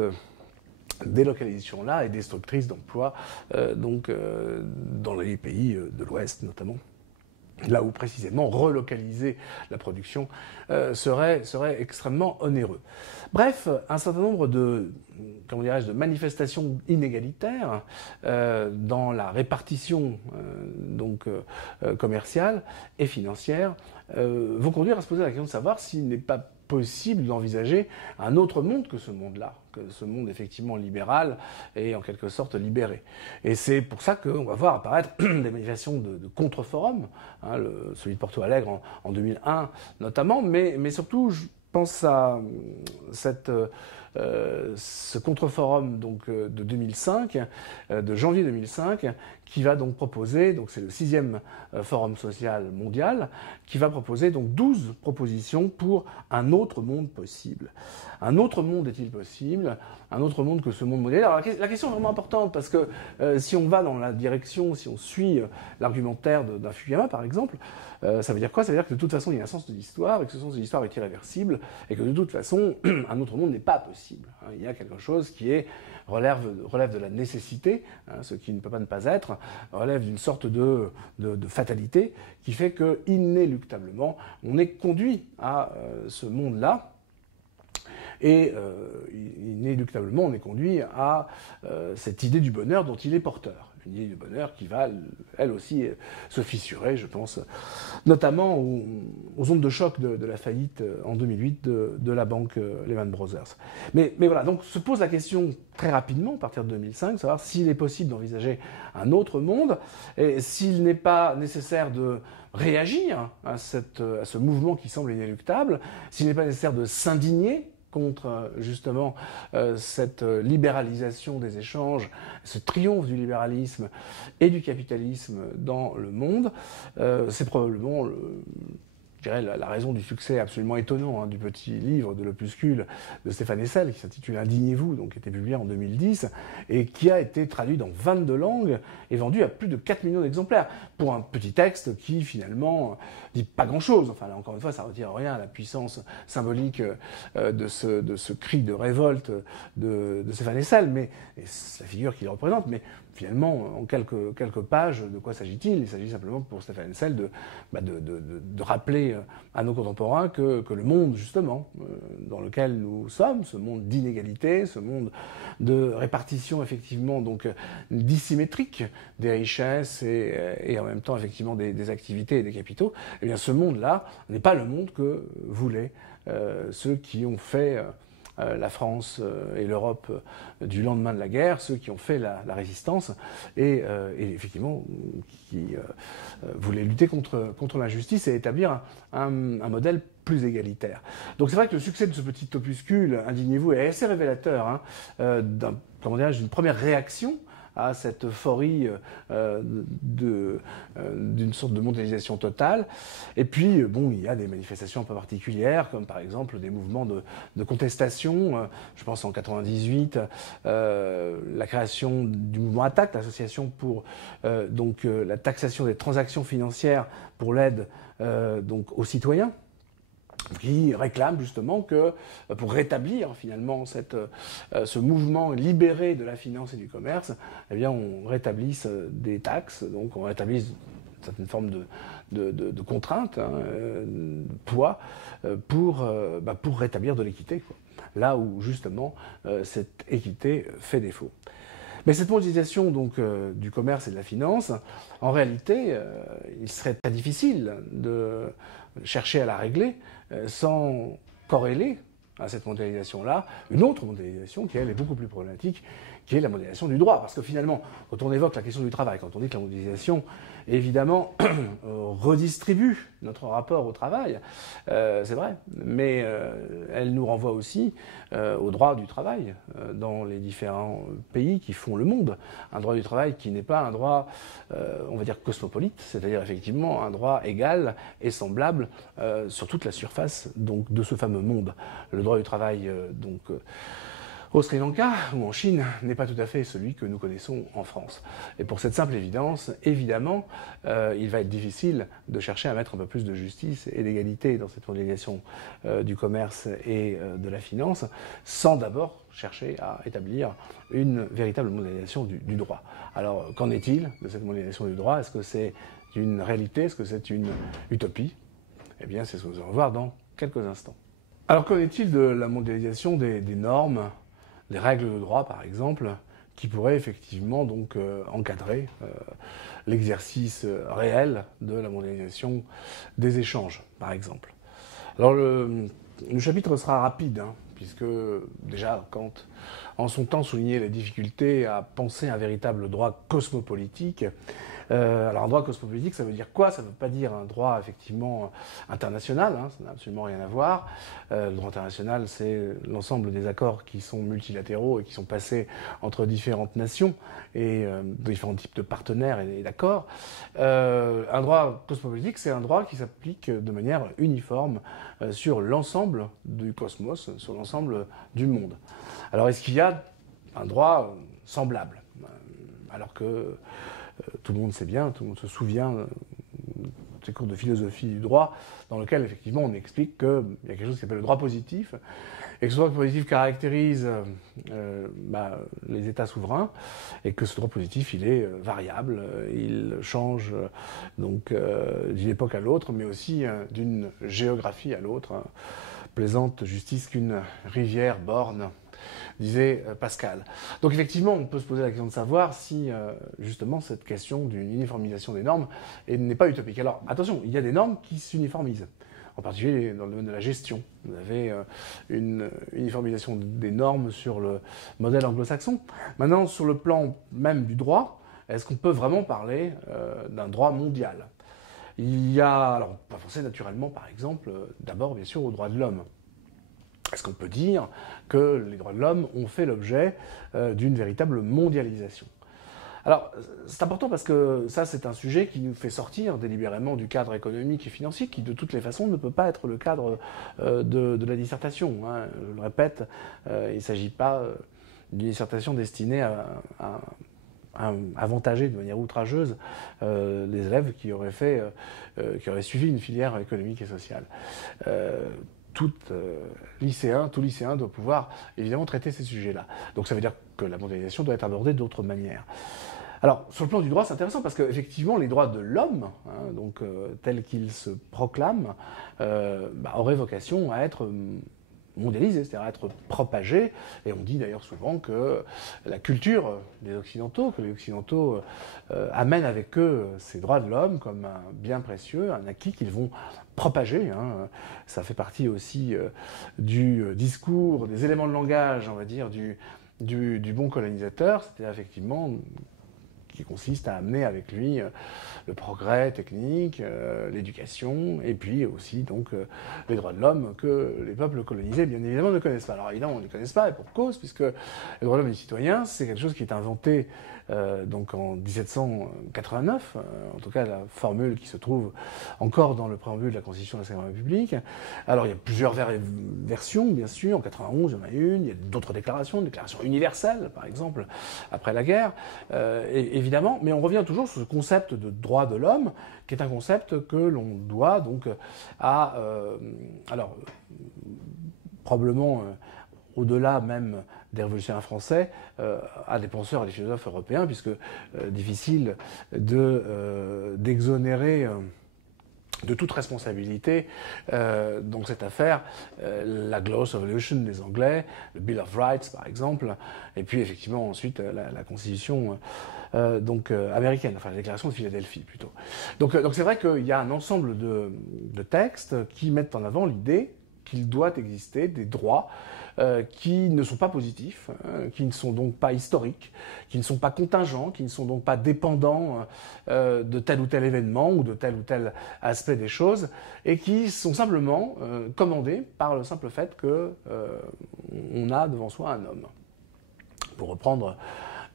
délocalisation-là est destructrice d'emplois dans les pays de l'Ouest notamment, là où précisément relocaliser la production serait extrêmement onéreux. Bref, un certain nombre de manifestations inégalitaires dans la répartition commerciale et financière vont conduire à se poser la question de savoir s'il n'est pas possible d'envisager un autre monde que ce monde-là, que ce monde effectivement libéral et en quelque sorte libéré. Et c'est pour ça qu'on va voir apparaître des manifestations de contre-forum, hein, celui de Porto Alegre en 2001 notamment, mais surtout je pense à ce contre-forum de 2005, de janvier 2005, qui va donc proposer, donc c'est le 6e forum social mondial, qui va proposer donc 12 propositions pour un autre monde possible. Un autre monde est-il possible? Un autre monde que ce monde mondial? Alors la question est vraiment importante, parce que si on va dans la direction, si on suit l'argumentaire d'un Fukuyama par exemple, ça veut dire quoi? Ça veut dire que de toute façon il y a un sens de l'histoire, et que ce sens de l'histoire est irréversible, et que de toute façon un autre monde n'est pas possible. Il y a quelque chose qui relève de la nécessité, hein, ce qui ne peut pas ne pas être, relève d'une sorte de fatalité qui fait que inéluctablement on est conduit à ce monde-là. Et inéluctablement, on est conduit à cette idée du bonheur dont il est porteur. Une idée du bonheur qui va, elle aussi, se fissurer, je pense, notamment aux ondes de choc de la faillite en 2008 de la banque Lehman Brothers. Mais voilà, donc se pose la question très rapidement, à partir de 2005, de savoir s'il est possible d'envisager un autre monde, et s'il n'est pas nécessaire de réagir à ce mouvement qui semble inéluctable, s'il n'est pas nécessaire de s'indigner contre justement cette libéralisation des échanges, ce triomphe du libéralisme et du capitalisme dans le monde. C'est probablement la raison du succès absolument étonnant du petit livre de l'opuscule de Stéphane Hessel qui s'intitule Indignez-vous, donc qui a été publié en 2010 et qui a été traduit dans 22 langues et vendu à plus de 4 millions d'exemplaires pour un petit texte qui finalement dit pas grand-chose. Enfin là encore une fois, ça retire rien à la puissance symbolique de ce cri de révolte de Stéphane Hessel, mais et la figure qu'il représente, mais finalement, en quelques pages, de quoi s'agit-il? Il s'agit simplement pour Stéphane Hessel de rappeler à nos contemporains que le monde, justement, dans lequel nous sommes, ce monde d'inégalité, ce monde de répartition, effectivement, donc dissymétrique des richesses et en même temps, effectivement, des activités et des capitaux, eh bien, ce monde-là n'est pas le monde que voulaient ceux qui ont fait la France et l'Europe du lendemain de la guerre, ceux qui ont fait la résistance et effectivement qui voulaient lutter contre l'injustice et établir un modèle plus égalitaire. Donc c'est vrai que le succès de ce petit opuscule, Indignez-vous, est assez révélateur d'une première réaction à cette euphorie d'une sorte de mondialisation totale. Et puis, bon, il y a des manifestations un peu particulières, comme par exemple des mouvements de contestation. Je pense en 98, la création du mouvement ATTAC, l'association pour la taxation des transactions financières pour l'aide aux citoyens, qui réclame justement que, pour rétablir finalement ce mouvement libéré de la finance et du commerce, eh bien on rétablisse des taxes, donc on rétablisse une certaine forme de contrainte, de poids, pour rétablir de l'équité, quoi. Là où justement cette équité fait défaut. Mais cette mondialisation du commerce et de la finance, en réalité, il serait très difficile de chercher à la régler sans corréler à cette mondialisation-là une autre mondialisation qui, elle, est beaucoup plus problématique, qui est la mondialisation du droit. Parce que finalement, quand on évoque la question du travail, quand on dit que la mondialisation, évidemment, redistribue notre rapport au travail, c'est vrai, mais elle nous renvoie aussi au droit du travail dans les différents pays qui font le monde. Un droit du travail qui n'est pas un droit, on va dire, cosmopolite, c'est-à-dire effectivement un droit égal et semblable sur toute la surface de ce fameux monde. Le droit du travail, au Sri Lanka ou en Chine n'est pas tout à fait celui que nous connaissons en France. Et pour cette simple évidence, évidemment, il va être difficile de chercher à mettre un peu plus de justice et d'égalité dans cette mondialisation du commerce et de la finance, sans d'abord chercher à établir une véritable mondialisation du droit. Alors, qu'en est-il de cette mondialisation du droit? Est-ce que c'est une réalité? Est-ce que c'est une utopie? Eh bien, c'est ce que nous allons voir dans quelques instants. Alors, qu'en est-il de la mondialisation des normes, des règles de droit, par exemple, qui pourraient effectivement encadrer l'exercice réel de la mondialisation des échanges, par exemple. Alors, le chapitre sera rapide, puisque déjà, Kant, en son temps, soulignait les difficultés à penser un véritable droit cosmopolitique. Alors un droit cosmopolitique, ça veut dire quoi? Ça ne veut pas dire un droit effectivement international, ça n'a absolument rien à voir. Le droit international, c'est l'ensemble des accords qui sont multilatéraux et qui sont passés entre différentes nations et différents types de partenaires et d'accords. Un droit cosmopolitique, c'est un droit qui s'applique de manière uniforme sur l'ensemble du cosmos, sur l'ensemble du monde. Alors est-ce qu'il y a un droit semblable? Alors que tout le monde sait bien, tout le monde se souvient de ces cours de philosophie du droit, dans lequel effectivement on explique qu'il y a quelque chose qui s'appelle le droit positif, et que ce droit positif caractérise les États souverains, et que ce droit positif il est variable, il change d'une époque à l'autre, mais aussi d'une géographie à l'autre. Plaisante justice qu'une rivière borne, disait Pascal. Donc effectivement, on peut se poser la question de savoir si justement cette question d'une uniformisation des normes n'est pas utopique. Alors attention, il y a des normes qui s'uniformisent, en particulier dans le domaine de la gestion. Vous avez une uniformisation des normes sur le modèle anglo-saxon. Maintenant, sur le plan même du droit, est-ce qu'on peut vraiment parler d'un droit mondial? Il y a, alors on va penser naturellement par exemple, d'abord bien sûr aux droits de l'homme. Est-ce qu'on peut dire que les droits de l'homme ont fait l'objet d'une véritable mondialisation? Alors, c'est important parce que ça, c'est un sujet qui nous fait sortir délibérément du cadre économique et financier, qui de toutes les façons ne peut pas être le cadre de la dissertation. Je le répète, il ne s'agit pas d'une dissertation destinée à avantager de manière outrageuse les élèves qui auraient suivi une filière économique et sociale. Tout lycéen doit pouvoir évidemment traiter ces sujets-là. Donc ça veut dire que la mondialisation doit être abordée d'autres manières. Alors, sur le plan du droit, c'est intéressant parce qu'effectivement, les droits de l'homme, tels qu'ils se proclament, auraient vocation à être mondialisés, c'est-à-dire à être propagés. Et on dit d'ailleurs souvent que la culture des Occidentaux, que les Occidentaux amènent avec eux ces droits de l'homme comme un bien précieux, un acquis qu'ils vont propager. Ça fait partie aussi du discours, des éléments de langage, on va dire, du bon colonisateur, c'est-à-dire effectivement qui consiste à amener avec lui le progrès technique, l'éducation, et puis aussi donc les droits de l'homme que les peuples colonisés, bien évidemment, ne connaissent pas. Alors évidemment, on ne les connaît pas, et pour cause, puisque les droits de l'homme et du citoyen, c'est quelque chose qui est inventé donc en 1789, en tout cas la formule qui se trouve encore dans le préambule de la Constitution de la 5e République. Alors il y a plusieurs versions, bien sûr, en 91 il y en a une, il y a d'autres déclarations, une déclaration universelle par exemple, après la guerre, évidemment, mais on revient toujours sur ce concept de droit de l'homme, qui est un concept que l'on doit donc à, alors probablement au-delà même des révolutionnaires français, à des penseurs et des philosophes européens, puisque difficile d'exonérer de toute responsabilité dans cette affaire, la Glorious Revolution des Anglais, le Bill of Rights par exemple, et puis effectivement ensuite la Constitution américaine, enfin la Déclaration de Philadelphie plutôt. Donc c'est vrai qu'il y a un ensemble de textes qui mettent en avant l'idée qu'il doit exister des droits qui ne sont pas positifs, qui ne sont donc pas historiques, qui ne sont pas contingents, qui ne sont donc pas dépendants de tel ou tel événement ou de tel ou tel aspect des choses, et qui sont simplement commandés par le simple fait qu'on a devant soi un homme. Pour reprendre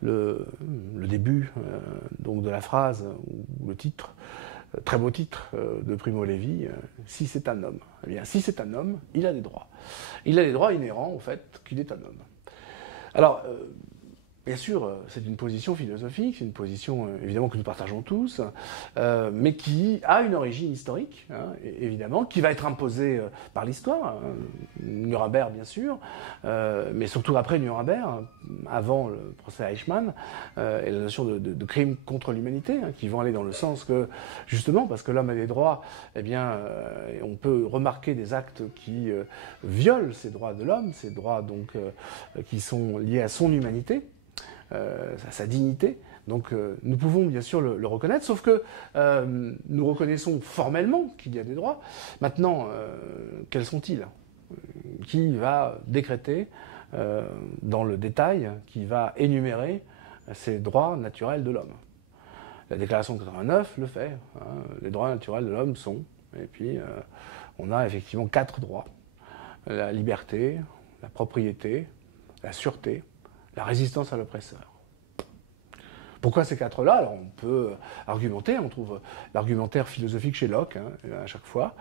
le début donc de la phrase, ou le titre, très beau titre de Primo Levi, si c'est un homme. Eh bien, si c'est un homme, il a des droits. Il a des droits inhérents au fait qu'il est un homme. Alors, bien sûr, c'est une position philosophique, c'est une position évidemment que nous partageons tous, mais qui a une origine historique, hein, évidemment, qui va être imposée par l'histoire, hein, Nuremberg bien sûr, mais surtout après Nuremberg, avant le procès Eichmann, et la notion de crime contre l'humanité, hein, qui vont aller dans le sens que, justement, parce que l'homme a des droits, eh bien, on peut remarquer des actes qui violent ces droits de l'homme, ces droits donc qui sont liés à son humanité, à sa dignité. Donc nous pouvons bien sûr le reconnaître, sauf que nous reconnaissons formellement qu'il y a des droits. Maintenant, quels sont-ils ? Qui va décréter dans le détail, qui va énumérer ces droits naturels de l'homme ? La déclaration de 89 le fait. Hein, les droits naturels de l'homme sont, et puis on a effectivement 4 droits. La liberté, la propriété, la sûreté, la résistance à l'oppresseur. Pourquoi ces 4-là ? Alors on peut argumenter, on trouve l'argumentaire philosophique chez Locke, hein, à chaque fois.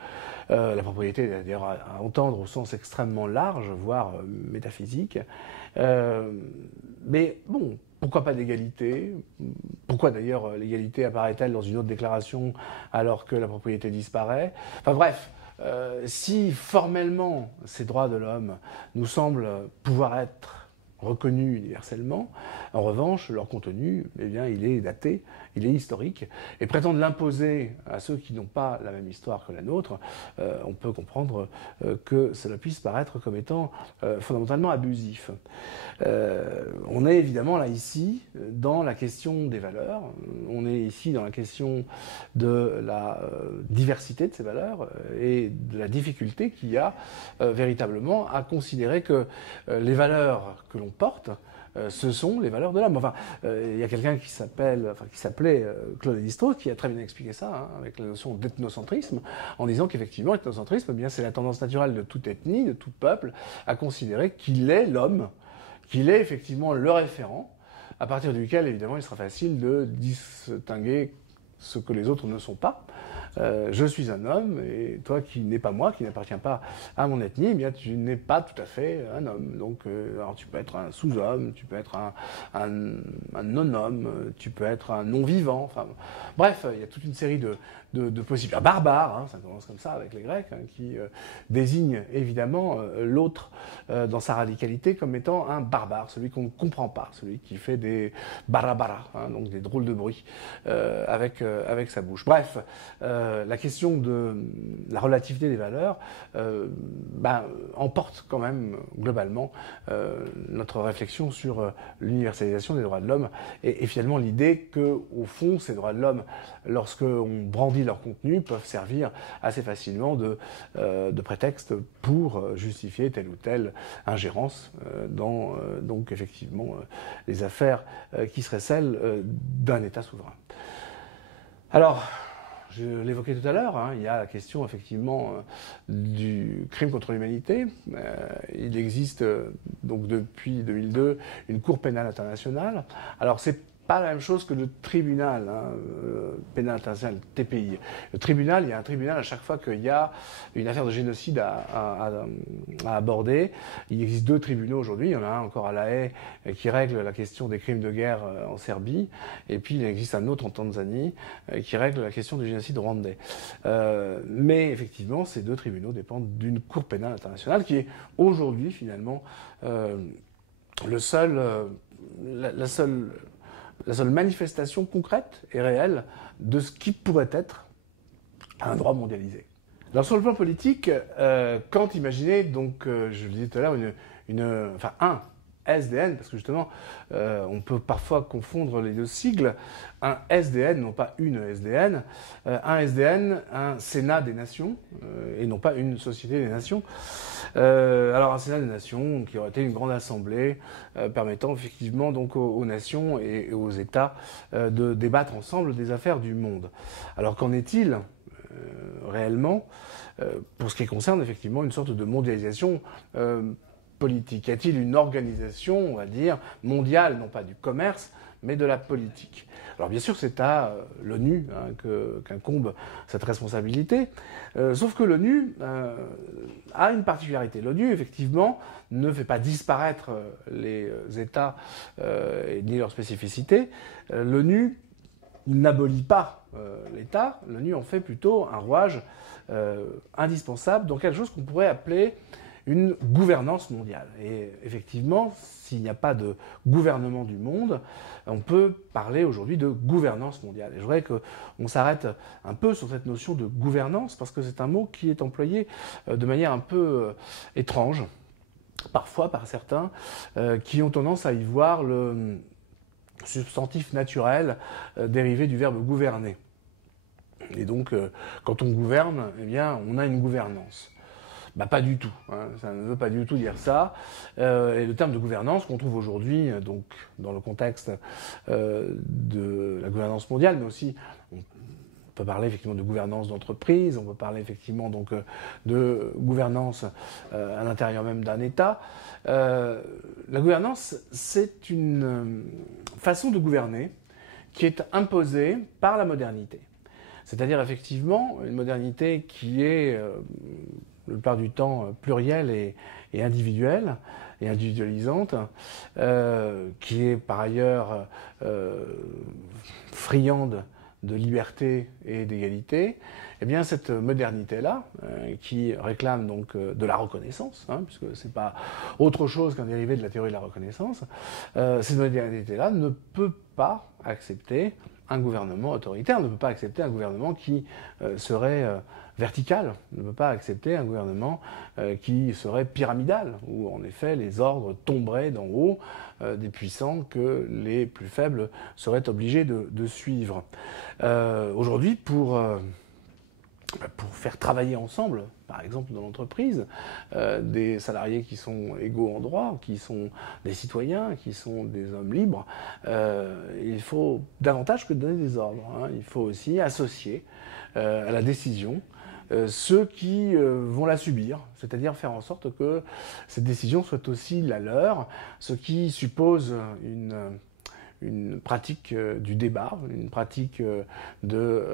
La propriété, d'ailleurs, à entendre au sens extrêmement large, voire métaphysique. Mais bon, pourquoi pas d'égalité ? Pourquoi d'ailleurs l'égalité apparaît-elle dans une autre déclaration alors que la propriété disparaît ? Enfin bref, si formellement ces droits de l'homme nous semblent pouvoir être reconnus universellement, en revanche, leur contenu, eh bien, il est daté, il est historique, et prétendre l'imposer à ceux qui n'ont pas la même histoire que la nôtre, on peut comprendre que cela puisse paraître comme étant fondamentalement abusif. On est évidemment là ici dans la question des valeurs, on est ici dans la question de la diversité de ces valeurs et de la difficulté qu'il y a véritablement à considérer que les valeurs que l'on porte, ce sont les valeurs de l'homme. Enfin, il y a quelqu'un qui s'appelait Claude Lévi-Strauss, qui a très bien expliqué ça, hein, avec la notion d'ethnocentrisme, en disant qu'effectivement, l'ethnocentrisme, eh bien, c'est la tendance naturelle de toute ethnie, de tout peuple, à considérer qu'il est l'homme, qu'il est effectivement le référent, à partir duquel, évidemment, il sera facile de distinguer ce que les autres ne sont pas. Je suis un homme, et toi qui n'es pas moi, qui n'appartiens pas à mon ethnie, eh bien tu n'es pas tout à fait un homme. Donc, alors tu peux être un sous-homme, tu peux être un non-homme, tu peux être un non-vivant. Enfin, bref, il y a toute une série de possibles. Un barbare, hein, ça commence comme ça avec les Grecs, hein, qui désigne évidemment l'autre dans sa radicalité comme étant un barbare, celui qu'on ne comprend pas, celui qui fait des barabara, hein, donc des drôles de bruit avec sa bouche. Bref, la question de la relativité des valeurs emporte quand même globalement notre réflexion sur l'universalisation des droits de l'homme et finalement l'idée que, au fond, ces droits de l'homme, lorsqu'on brandit leur contenu, peuvent servir assez facilement de prétexte pour justifier telle ou telle ingérence dans donc effectivement les affaires qui seraient celles d'un État souverain. Alors, je l'évoquais tout à l'heure, il y a la question effectivement du crime contre l'humanité. Il existe donc depuis 2002 une Cour pénale internationale. Alors c'est pas la même chose que le tribunal pénal international, TPI. Le tribunal, il y a un tribunal à chaque fois qu'il y a une affaire de génocide à aborder. Il existe 2 tribunaux aujourd'hui. Il y en a un encore à La Haye qui règle la question des crimes de guerre en Serbie. Et puis il existe un autre en Tanzanie qui règle la question du génocide rwandais. Mais effectivement, ces 2 tribunaux dépendent d'une Cour pénale internationale qui est aujourd'hui finalement la seule manifestation concrète et réelle de ce qui pourrait être un droit mondialisé. Alors sur le plan politique, Kant imaginait, donc je le disais tout à l'heure, un SDN, parce que justement, on peut parfois confondre les 2 sigles, un SDN, non pas une SDN, un SDN, un Sénat des Nations, et non pas une Société des Nations. Alors un Sénat des Nations qui aurait été une grande assemblée permettant effectivement donc aux nations et aux États de débattre ensemble des affaires du monde. Alors qu'en est-il réellement pour ce qui concerne effectivement une sorte de mondialisation politique? Y a-t-il une organisation, on va dire, mondiale, non pas du commerce, mais de la politique? Alors bien sûr, c'est à l'ONU qu'incombe cette responsabilité, sauf que l'ONU a une particularité. L'ONU, effectivement, ne fait pas disparaître les États ni leurs spécificités. L'ONU n'abolit pas l'État, l'ONU en fait plutôt un rouage indispensable dans quelque chose qu'on pourrait appeler une gouvernance mondiale. Et effectivement, s'il n'y a pas de gouvernement du monde, on peut parler aujourd'hui de gouvernance mondiale. Et je voudrais qu'on s'arrête un peu sur cette notion de gouvernance, parce que c'est un mot qui est employé de manière un peu étrange, parfois par certains, qui ont tendance à y voir le substantif naturel dérivé du verbe gouverner. Et donc, quand on gouverne, eh bien, on a une gouvernance. Pas du tout, ça ne veut pas du tout dire ça. Et le terme de gouvernance qu'on trouve aujourd'hui, donc dans le contexte de la gouvernance mondiale, mais aussi on peut parler effectivement de gouvernance d'entreprise, on peut parler effectivement donc de gouvernance à l'intérieur même d'un État. La gouvernance, c'est une façon de gouverner qui est imposée par la modernité. C'est-à-dire effectivement une modernité qui est la plupart du temps plurielle et individuelle et individualisante, qui est par ailleurs friande de liberté et d'égalité. Eh bien cette modernité-là, qui réclame donc de la reconnaissance, puisque c'est pas autre chose qu'un dérivé de la théorie de la reconnaissance, cette modernité-là ne peut pas accepter un gouvernement autoritaire, ne peut pas accepter un gouvernement qui serait vertical, ne peut pas accepter un gouvernement qui serait pyramidal, où en effet les ordres tomberaient d'en haut des puissants que les plus faibles seraient obligés de suivre. Aujourd'hui, pour faire travailler ensemble, par exemple dans l'entreprise, des salariés qui sont égaux en droit, qui sont des citoyens, qui sont des hommes libres, il faut davantage que donner des ordres. Il faut aussi associer à la décision ceux qui vont la subir, c'est-à-dire faire en sorte que cette décision soit aussi la leur, ce qui suppose une pratique du débat, une pratique de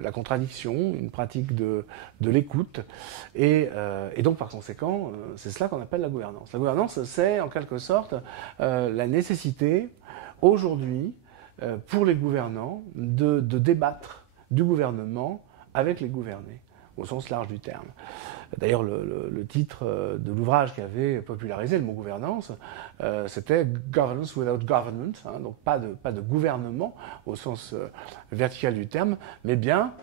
la contradiction, une pratique de l'écoute. Et donc, par conséquent, c'est cela qu'on appelle la gouvernance. La gouvernance, c'est en quelque sorte la nécessité, aujourd'hui, pour les gouvernants, de débattre du gouvernement avec les gouvernés, au sens large du terme. D'ailleurs, le titre de l'ouvrage qui avait popularisé le mot gouvernance, c'était Governance without government, hein, donc pas de gouvernement au sens vertical du terme, mais bien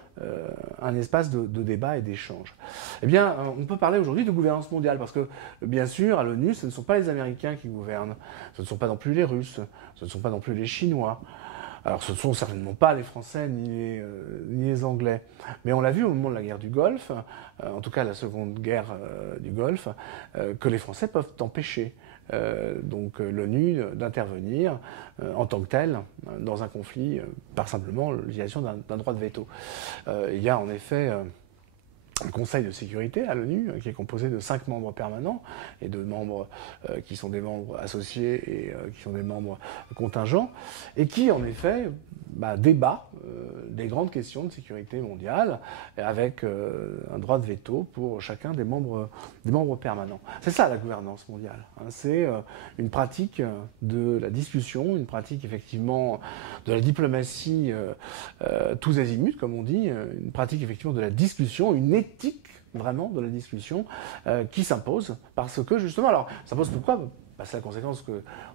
un espace de débat et d'échange. Eh bien, on peut parler aujourd'hui de gouvernance mondiale, parce que, bien sûr, à l'ONU, ce ne sont pas les Américains qui gouvernent, ce ne sont pas non plus les Russes, ce ne sont pas non plus les Chinois. Alors, ce ne sont certainement pas les Français ni les Anglais. Mais on l'a vu au moment de la guerre du Golfe, en tout cas la seconde guerre du Golfe, que les Français peuvent empêcher donc l'ONU d'intervenir en tant que telle dans un conflit par simplement l'utilisation d'un droit de veto. Il y a en effet un Conseil de sécurité à l'ONU qui est composé de 5 membres permanents et de membres qui sont des membres associés et qui sont des membres contingents, et qui en effet débat des grandes questions de sécurité mondiale avec un droit de veto pour chacun des membres permanents. C'est ça la gouvernance mondiale, hein. C'est une pratique de la discussion, une pratique effectivement de la diplomatie tous azimuts, comme on dit, une pratique effectivement de la discussion, une éthique vraiment de la discussion qui s'impose, parce que justement, alors ça pose pourquoi ? C'est la conséquence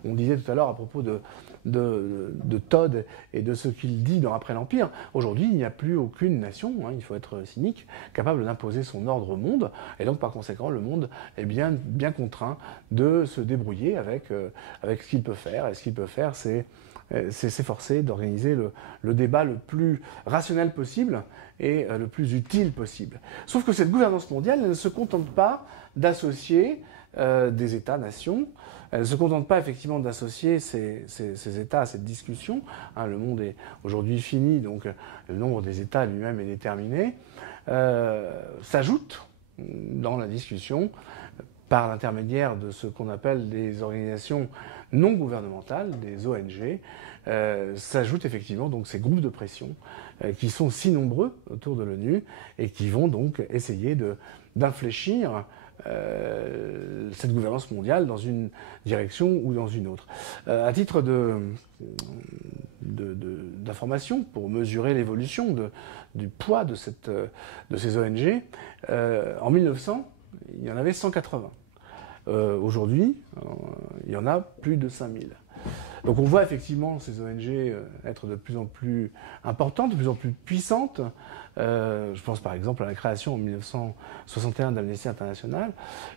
qu'on disait tout à l'heure à propos de Todd et de ce qu'il dit dans Après l'Empire. Aujourd'hui, il n'y a plus aucune nation, hein, il faut être cynique, capable d'imposer son ordre au monde, et donc par conséquent, le monde est bien contraint de se débrouiller avec ce qu'il peut faire, et ce qu'il peut faire, c'est s'efforcer d'organiser le débat le plus rationnel possible et le plus utile possible. Sauf que cette gouvernance mondiale, elle ne se contente pas d'associer des États-nations. Elle ne se contente pas effectivement d'associer ces États à cette discussion. Hein, le monde est aujourd'hui fini, donc le nombre des États lui-même est déterminé. S'ajoute dans la discussion, par l'intermédiaire de ce qu'on appelle des organisations non gouvernementales, des ONG, s'ajoutent effectivement donc ces groupes de pression qui sont si nombreux autour de l'ONU et qui vont donc essayer d'infléchir cette gouvernance mondiale dans une direction ou dans une autre. À titre d'information, pour mesurer l'évolution du poids de ces ONG, en 1900, il y en avait 180. Aujourd'hui, il y en a plus de 5000. Donc on voit effectivement ces ONG être de plus en plus importantes, de plus en plus puissantes. Je pense par exemple à la création en 1961 d'Amnesty International,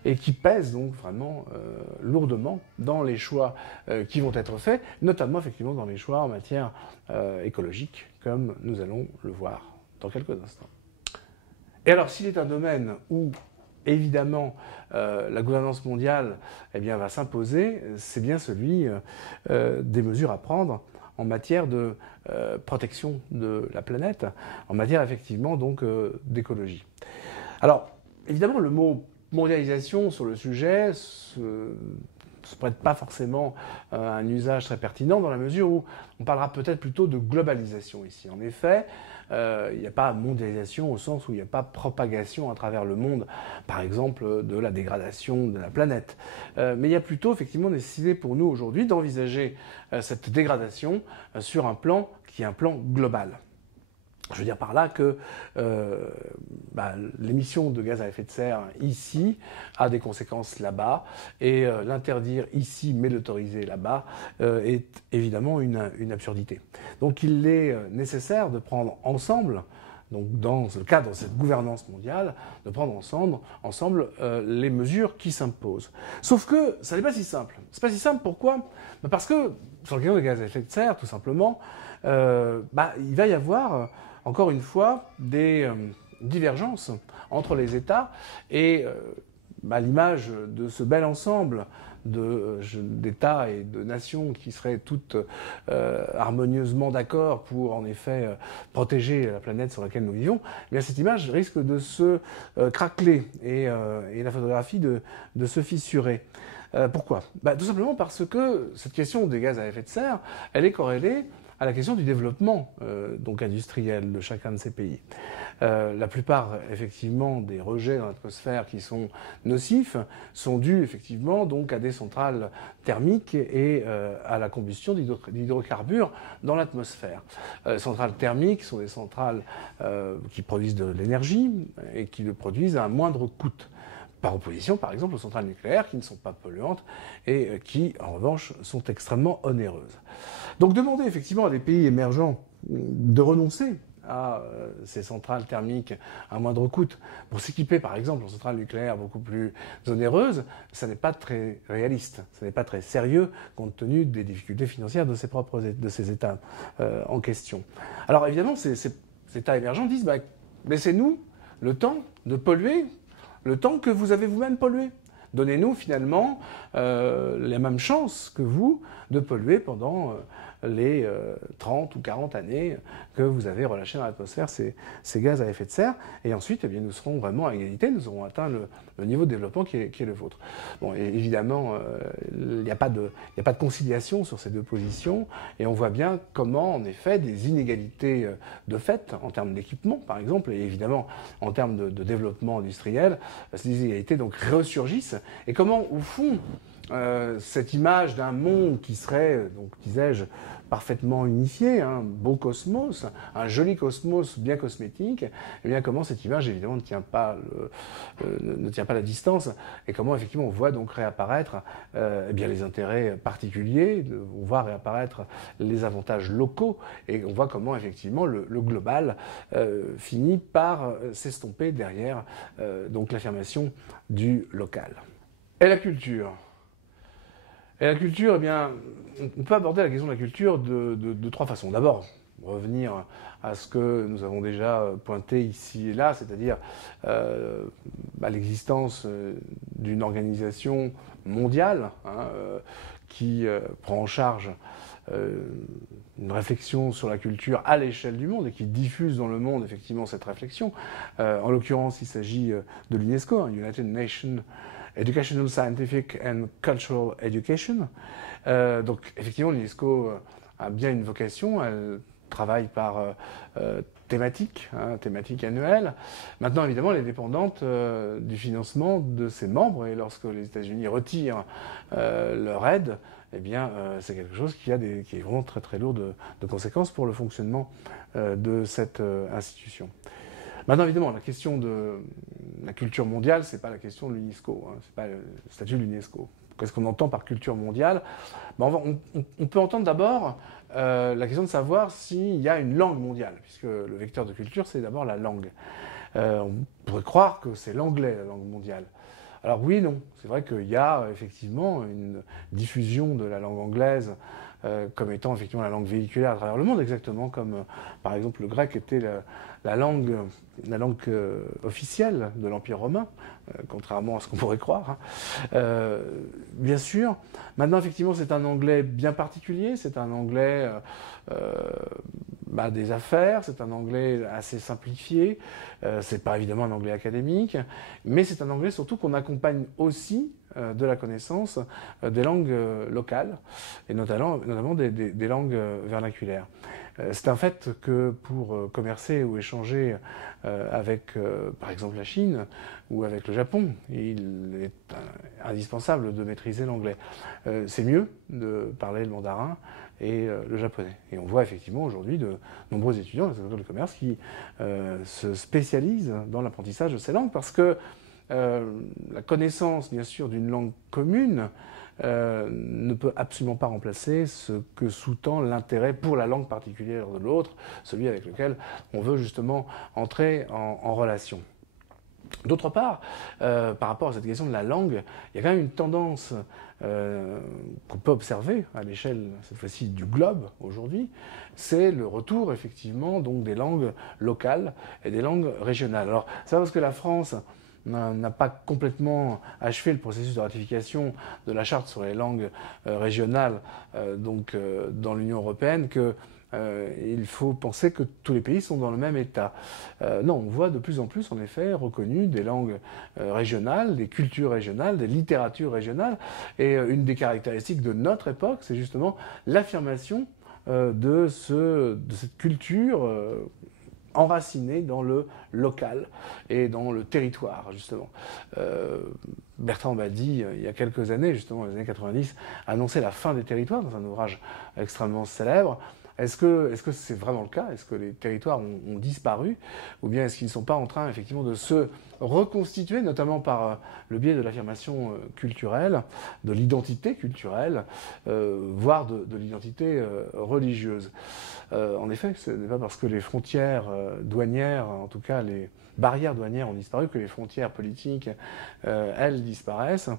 et qui pèsent donc vraiment lourdement dans les choix qui vont être faits, notamment effectivement dans les choix en matière écologique, comme nous allons le voir dans quelques instants. Et alors s'il est un domaine où évidemment, la gouvernance mondiale va s'imposer, c'est bien celui des mesures à prendre en matière de protection de la planète, en matière effectivement donc d'écologie. Alors, évidemment, le mot mondialisation sur le sujet se prête pas forcément à un usage très pertinent, dans la mesure où on parlera peut-être plutôt de globalisation ici. En effet, il n'y a pas mondialisation au sens où il n'y a pas propagation à travers le monde, par exemple, de la dégradation de la planète. Mais il y a plutôt effectivement nécessité pour nous aujourd'hui d'envisager cette dégradation sur un plan qui est un plan global. Je veux dire par là que l'émission de gaz à effet de serre ici a des conséquences là-bas, et l'interdire ici mais l'autoriser là-bas est évidemment une absurdité. Donc il est nécessaire de prendre ensemble, donc dans le cadre de cette gouvernance mondiale, de prendre ensemble les mesures qui s'imposent. Sauf que ça n'est pas si simple. C'est pas si simple, pourquoi ? Parce que sur le question des gaz à effet de serre, tout simplement, il va y avoir encore une fois des divergences entre les États, et l'image de ce bel ensemble d'États et de nations qui seraient toutes harmonieusement d'accord pour en effet protéger la planète sur laquelle nous vivons, eh bien cette image risque de se craqueler et la photographie de se fissurer. Pourquoi ? Tout simplement parce que cette question des gaz à effet de serre, elle est corrélée à la question du développement donc industriel de chacun de ces pays. La plupart, effectivement, des rejets dans l'atmosphère qui sont nocifs sont dus, effectivement, donc à des centrales thermiques et à la combustion d'hydrocarbures dans l'atmosphère. Les centrales thermiques sont des centrales qui produisent de l'énergie et qui le produisent à un moindre coût. Par opposition, par exemple, aux centrales nucléaires qui ne sont pas polluantes et qui, en revanche, sont extrêmement onéreuses. Donc demander effectivement à des pays émergents de renoncer à ces centrales thermiques à moindre coût pour s'équiper, par exemple, en centrales nucléaires beaucoup plus onéreuses, ça n'est pas très réaliste, ça n'est pas très sérieux compte tenu des difficultés financières de ces États en question. Alors évidemment, ces États émergents disent laissez-nous le temps de polluer le temps que vous avez vous-même pollué. Donnez-nous finalement les mêmes chances que vous de polluer pendant les 30 ou 40 années que vous avez relâché dans l'atmosphère ces gaz à effet de serre. Et ensuite, eh bien, nous serons vraiment à égalité, nous aurons atteint le niveau de développement qui est le vôtre. Bon, et évidemment, il n'y a pas de conciliation sur ces deux positions. Et on voit bien comment, en effet, des inégalités de fait, en termes d'équipement, par exemple, et évidemment en termes de développement industriel, ces inégalités donc ressurgissent. Et comment, au fond, cette image d'un monde qui serait, donc disais-je, parfaitement unifié, un beau cosmos, un joli cosmos bien cosmétique, et bien comment cette image évidemment ne tient pas la distance, et comment effectivement on voit donc réapparaître eh bien les intérêts particuliers, on voit réapparaître les avantages locaux, et on voit comment effectivement le global finit par s'estomper derrière donc l'affirmation du local. Et la culture. Et la culture, eh bien, on peut aborder la question de la culture de trois façons. D'abord, revenir à ce que nous avons déjà pointé ici et là, c'est-à-dire l'existence d'une organisation mondiale qui prend en charge une réflexion sur la culture à l'échelle du monde et qui diffuse dans le monde effectivement cette réflexion. En l'occurrence, il s'agit de l'UNESCO, United Nations Educational, Scientific and Cultural Education. Donc effectivement, l'UNESCO a bien une vocation, elle travaille par thématique annuelle. Maintenant, évidemment, elle est dépendante du financement de ses membres, et lorsque les États-Unis retirent leur aide, eh bien, c'est quelque chose qui est vraiment très très lourd de conséquences pour le fonctionnement de cette institution. Maintenant, évidemment, la question de la culture mondiale, c'est pas la question de l'UNESCO, c'est pas le statut de l'UNESCO. Qu'est-ce qu'on entend par culture mondiale ? On peut entendre d'abord la question de savoir s'il y a une langue mondiale, puisque le vecteur de culture, c'est d'abord la langue. On pourrait croire que c'est l'anglais, la langue mondiale. Alors oui, non. C'est vrai qu'il y a effectivement une diffusion de la langue anglaise comme étant effectivement la langue véhiculaire à travers le monde, exactement comme par exemple le grec était la langue officielle de l'Empire romain, contrairement à ce qu'on pourrait croire. Bien sûr. Maintenant, effectivement, c'est un anglais bien particulier, c'est un anglais des affaires, c'est un anglais assez simplifié, c'est pas évidemment un anglais académique, mais c'est un anglais surtout qu'on accompagne aussi de la connaissance des langues locales, et notamment des langues vernaculaires. C'est un fait que pour commercer ou échanger avec, par exemple, la Chine ou avec le Japon, il est indispensable de maîtriser l'anglais. C'est mieux de parler le mandarin et le japonais. Et on voit effectivement aujourd'hui de nombreux étudiants dans les écoles de commerce qui se spécialisent dans l'apprentissage de ces langues parce que la connaissance, bien sûr, d'une langue commune ne peut absolument pas remplacer ce que sous-tend l'intérêt pour la langue particulière de l'autre, celui avec lequel on veut justement entrer en relation. D'autre part, par rapport à cette question de la langue, il y a quand même une tendance qu'on peut observer à l'échelle, cette fois-ci, du globe aujourd'hui, c'est le retour, effectivement, donc des langues locales et des langues régionales. Alors, c'est parce que la France n'a pas complètement achevé le processus de ratification de la charte sur les langues régionales dans l'Union européenne il faut penser que tous les pays sont dans le même état. Non, on voit de plus en plus, en effet, reconnues des langues régionales, des cultures régionales, des littératures régionales. Et une des caractéristiques de notre époque, c'est justement l'affirmation de cette culture enracinée dans le local et dans le territoire, justement. Bertrand Badi, il y a quelques années, justement, dans les années 90, annonçait la fin des territoires dans un ouvrage extrêmement célèbre. Est-ce que c'est vraiment le cas? Est-ce que les territoires ont disparu? Ou bien est-ce qu'ils ne sont pas en train, effectivement, de se reconstituer, notamment par le biais de l'affirmation culturelle, de l'identité culturelle, voire de l'identité religieuse? En effet, ce n'est pas parce que les frontières douanières, en tout cas les barrières douanières ont disparu, que les frontières politiques, elles, disparaissent,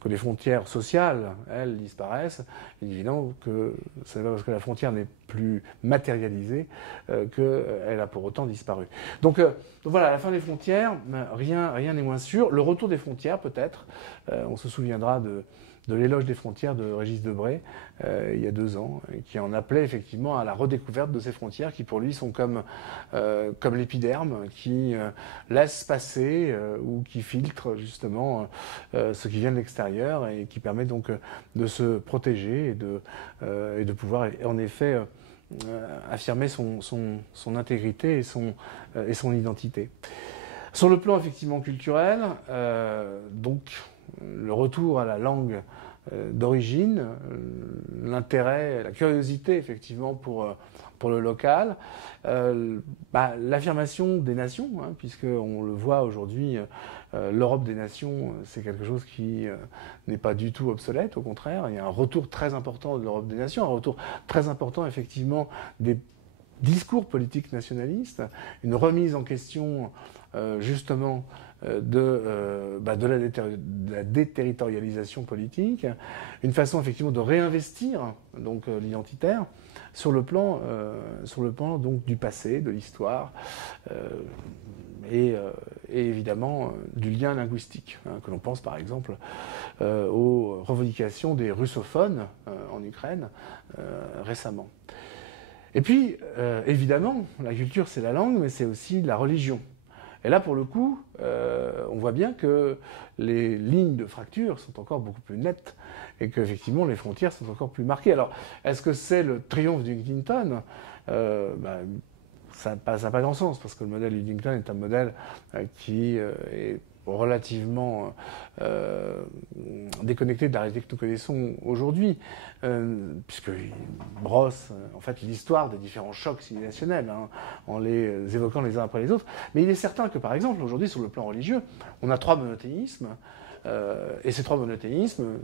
que les frontières sociales, elles, disparaissent. Il est évident que ce n'est pas parce que la frontière n'est plus matérialisée qu'elle a pour autant disparu. Donc voilà, à la fin des frontières, rien n'est moins sûr. Le retour des frontières, peut-être. On se souviendra de l'éloge des frontières de Régis Debray, il y a 2 ans, qui en appelait effectivement à la redécouverte de ces frontières qui, pour lui, sont comme l'épiderme, qui laisse passer ou qui filtre justement ce qui vient de l'extérieur et qui permet donc de se protéger et de pouvoir, en effet, affirmer son intégrité et son identité. Sur le plan effectivement culturel, donc le retour à la langue d'origine, l'intérêt, la curiosité effectivement pour le local, l'affirmation des nations, hein, puisqu'on le voit aujourd'hui, l'Europe des nations, c'est quelque chose qui n'est pas du tout obsolète, au contraire, il y a un retour très important de l'Europe des nations, un retour très important effectivement des discours politiques nationalistes, une remise en question justement de la déterritorialisation politique, une façon effectivement de réinvestir donc l'identitaire sur le plan donc du passé, de l'histoire et évidemment du lien linguistique, hein, que l'on pense par exemple aux revendications des russophones en Ukraine récemment. Et puis, évidemment, la culture, c'est la langue, mais c'est aussi la religion. Et là, pour le coup, on voit bien que les lignes de fracture sont encore beaucoup plus nettes et qu'effectivement, les frontières sont encore plus marquées. Alors, est-ce que c'est le triomphe d'Huntington? Ça n'a pas grand sens, parce que le modèle Huntington est un modèle qui est relativement déconnecté de la réalité que nous connaissons aujourd'hui, puisqu'il brosse en fait l'histoire des différents chocs civilisationnels, hein, en les évoquant les uns après les autres. Mais il est certain que, par exemple, aujourd'hui, sur le plan religieux, on a 3 monothéismes, et ces 3 monothéismes,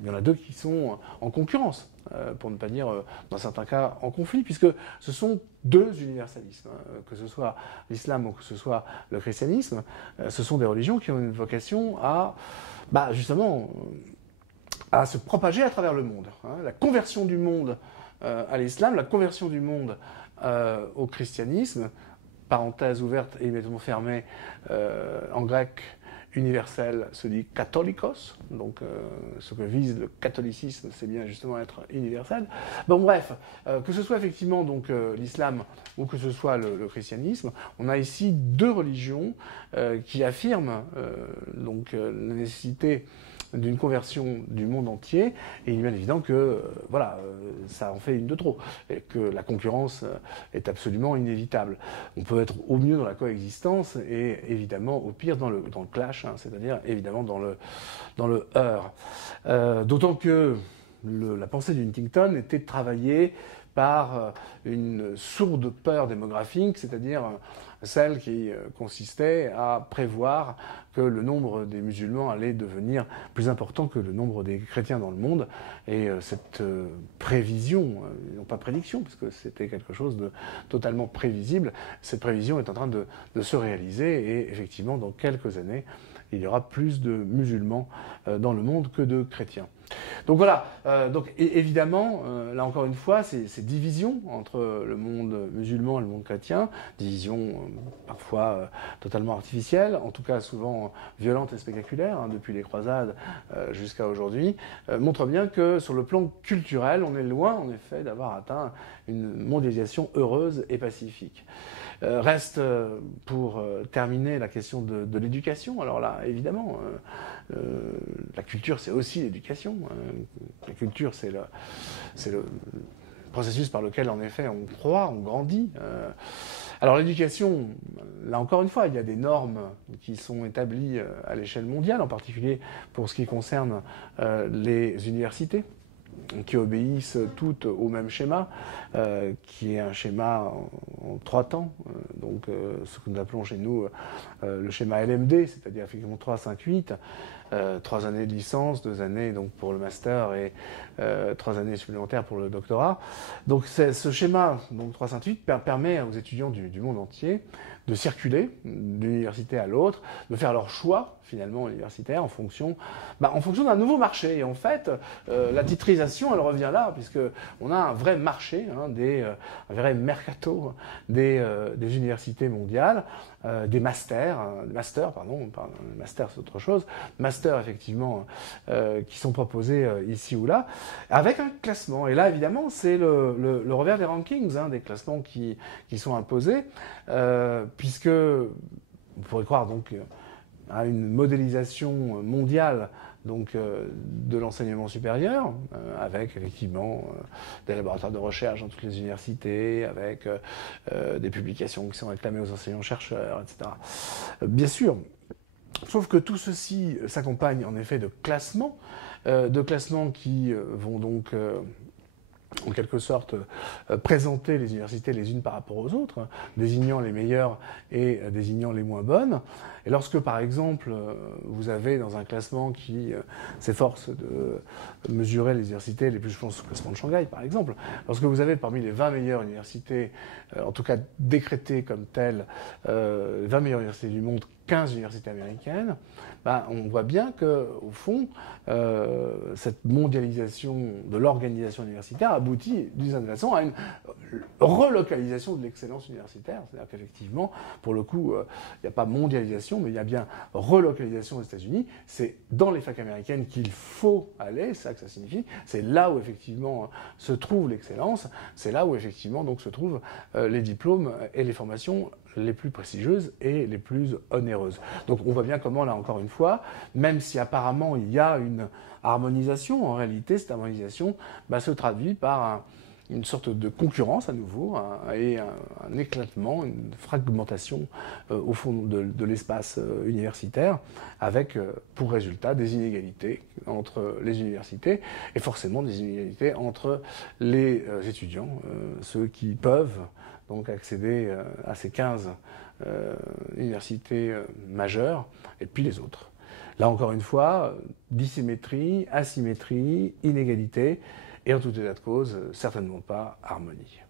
il y en a 2 qui sont en concurrence, pour ne pas dire, dans certains cas, en conflit, puisque ce sont 2 universalismes, hein, que ce soit l'islam ou que ce soit le christianisme, ce sont des religions qui ont une vocation à, justement, à se propager à travers le monde. Hein. La conversion du monde à l'islam, la conversion du monde au christianisme, parenthèse ouverte et immédiatement fermée, en grec, universel se dit katholikos, donc ce que vise le catholicisme, c'est bien justement être universel. Bon bref, que ce soit effectivement donc l'islam ou que ce soit le christianisme, on a ici 2 religions qui affirment donc la nécessité d'une conversion du monde entier, et il est bien évident que ça en fait une de trop, et que la concurrence est absolument inévitable. On peut être au mieux dans la coexistence, et évidemment au pire dans le clash, hein, c'est-à-dire évidemment dans le heurt. D'autant que la pensée d'Huntington était travaillée par une sourde peur démographique, c'est-à-dire celle qui consistait à prévoir que le nombre des musulmans allait devenir plus important que le nombre des chrétiens dans le monde. Et cette prévision, non pas prédiction, parce que c'était quelque chose de totalement prévisible, cette prévision est en train de se réaliser, et effectivement, dans quelques années, il y aura plus de musulmans dans le monde que de chrétiens. Donc voilà, évidemment, là encore une fois, ces divisions entre le monde musulman et le monde chrétien, divisions parfois totalement artificielles, en tout cas souvent violentes et spectaculaires, hein, depuis les croisades jusqu'à aujourd'hui, montrent bien que sur le plan culturel, on est loin en effet d'avoir atteint une mondialisation heureuse et pacifique. Reste pour terminer la question de l'éducation. Alors là, évidemment, la culture, c'est aussi l'éducation. La culture, c'est processus par lequel, en effet, on croît, on grandit. Alors l'éducation, là encore une fois, il y a des normes qui sont établies à l'échelle mondiale, en particulier pour ce qui concerne les universités, qui obéissent toutes au même schéma, qui est un schéma en 3 temps, donc ce que nous appelons chez nous le schéma LMD, c'est-à-dire effectivement 3, 5, 8, 3 années de licence, 2 années donc pour le master et 3 années supplémentaires pour le doctorat. Donc ce schéma, donc 3, 5, 8, permet aux étudiants du monde entier de circuler d'une université à l'autre, de faire leur choix finalement universitaire en fonction d'un nouveau marché. Et en fait, la titrisation, elle revient là, puisque on a un vrai marché, un vrai mercato des universités mondiales, des masters, master c'est autre chose, masters effectivement qui sont proposés ici ou là, avec un classement. Et là évidemment c'est le revers des rankings, des classements qui sont imposés, puisque vous pourrez croire donc à une modélisation mondiale donc de l'enseignement supérieur, avec effectivement des laboratoires de recherche dans toutes les universités, avec des publications qui sont réclamées aux enseignants-chercheurs, etc. Bien sûr, sauf que tout ceci s'accompagne en effet de classements qui vont donc en quelque sorte présenter les universités les unes par rapport aux autres, désignant les meilleures et désignant les moins bonnes. Et lorsque, par exemple, vous avez dans un classement qui s'efforce de mesurer les universités les plus, je pense au classement de Shanghai, par exemple, lorsque vous avez parmi les 20 meilleures universités, en tout cas décrétées comme telles, 20 meilleures universités du monde, 15 universités américaines, on voit bien qu'au fond, cette mondialisation de l'organisation universitaire aboutit d'une certaine façon à une relocalisation de l'excellence universitaire. C'est-à-dire qu'effectivement, pour le coup, il n'y a pas mondialisation, mais il y a bien relocalisation aux États-Unis. C'est dans les facs américaines qu'il faut aller, c'est ça que ça signifie. C'est là où effectivement se trouve l'excellence, c'est là où effectivement donc se trouvent les diplômes et les formations les plus prestigieuses et les plus onéreuses. Donc on voit bien comment, là encore une fois, même si apparemment il y a une harmonisation, en réalité cette harmonisation se traduit par une sorte de concurrence à nouveau et un éclatement, une fragmentation au fond de l'espace universitaire, avec pour résultat des inégalités entre les universités et forcément des inégalités entre les étudiants, ceux qui peuvent donc accéder à ces 15 universités majeures, et puis les autres. Là encore une fois, dissymétrie, asymétrie, inégalité, et en tout état de cause, certainement pas harmonie.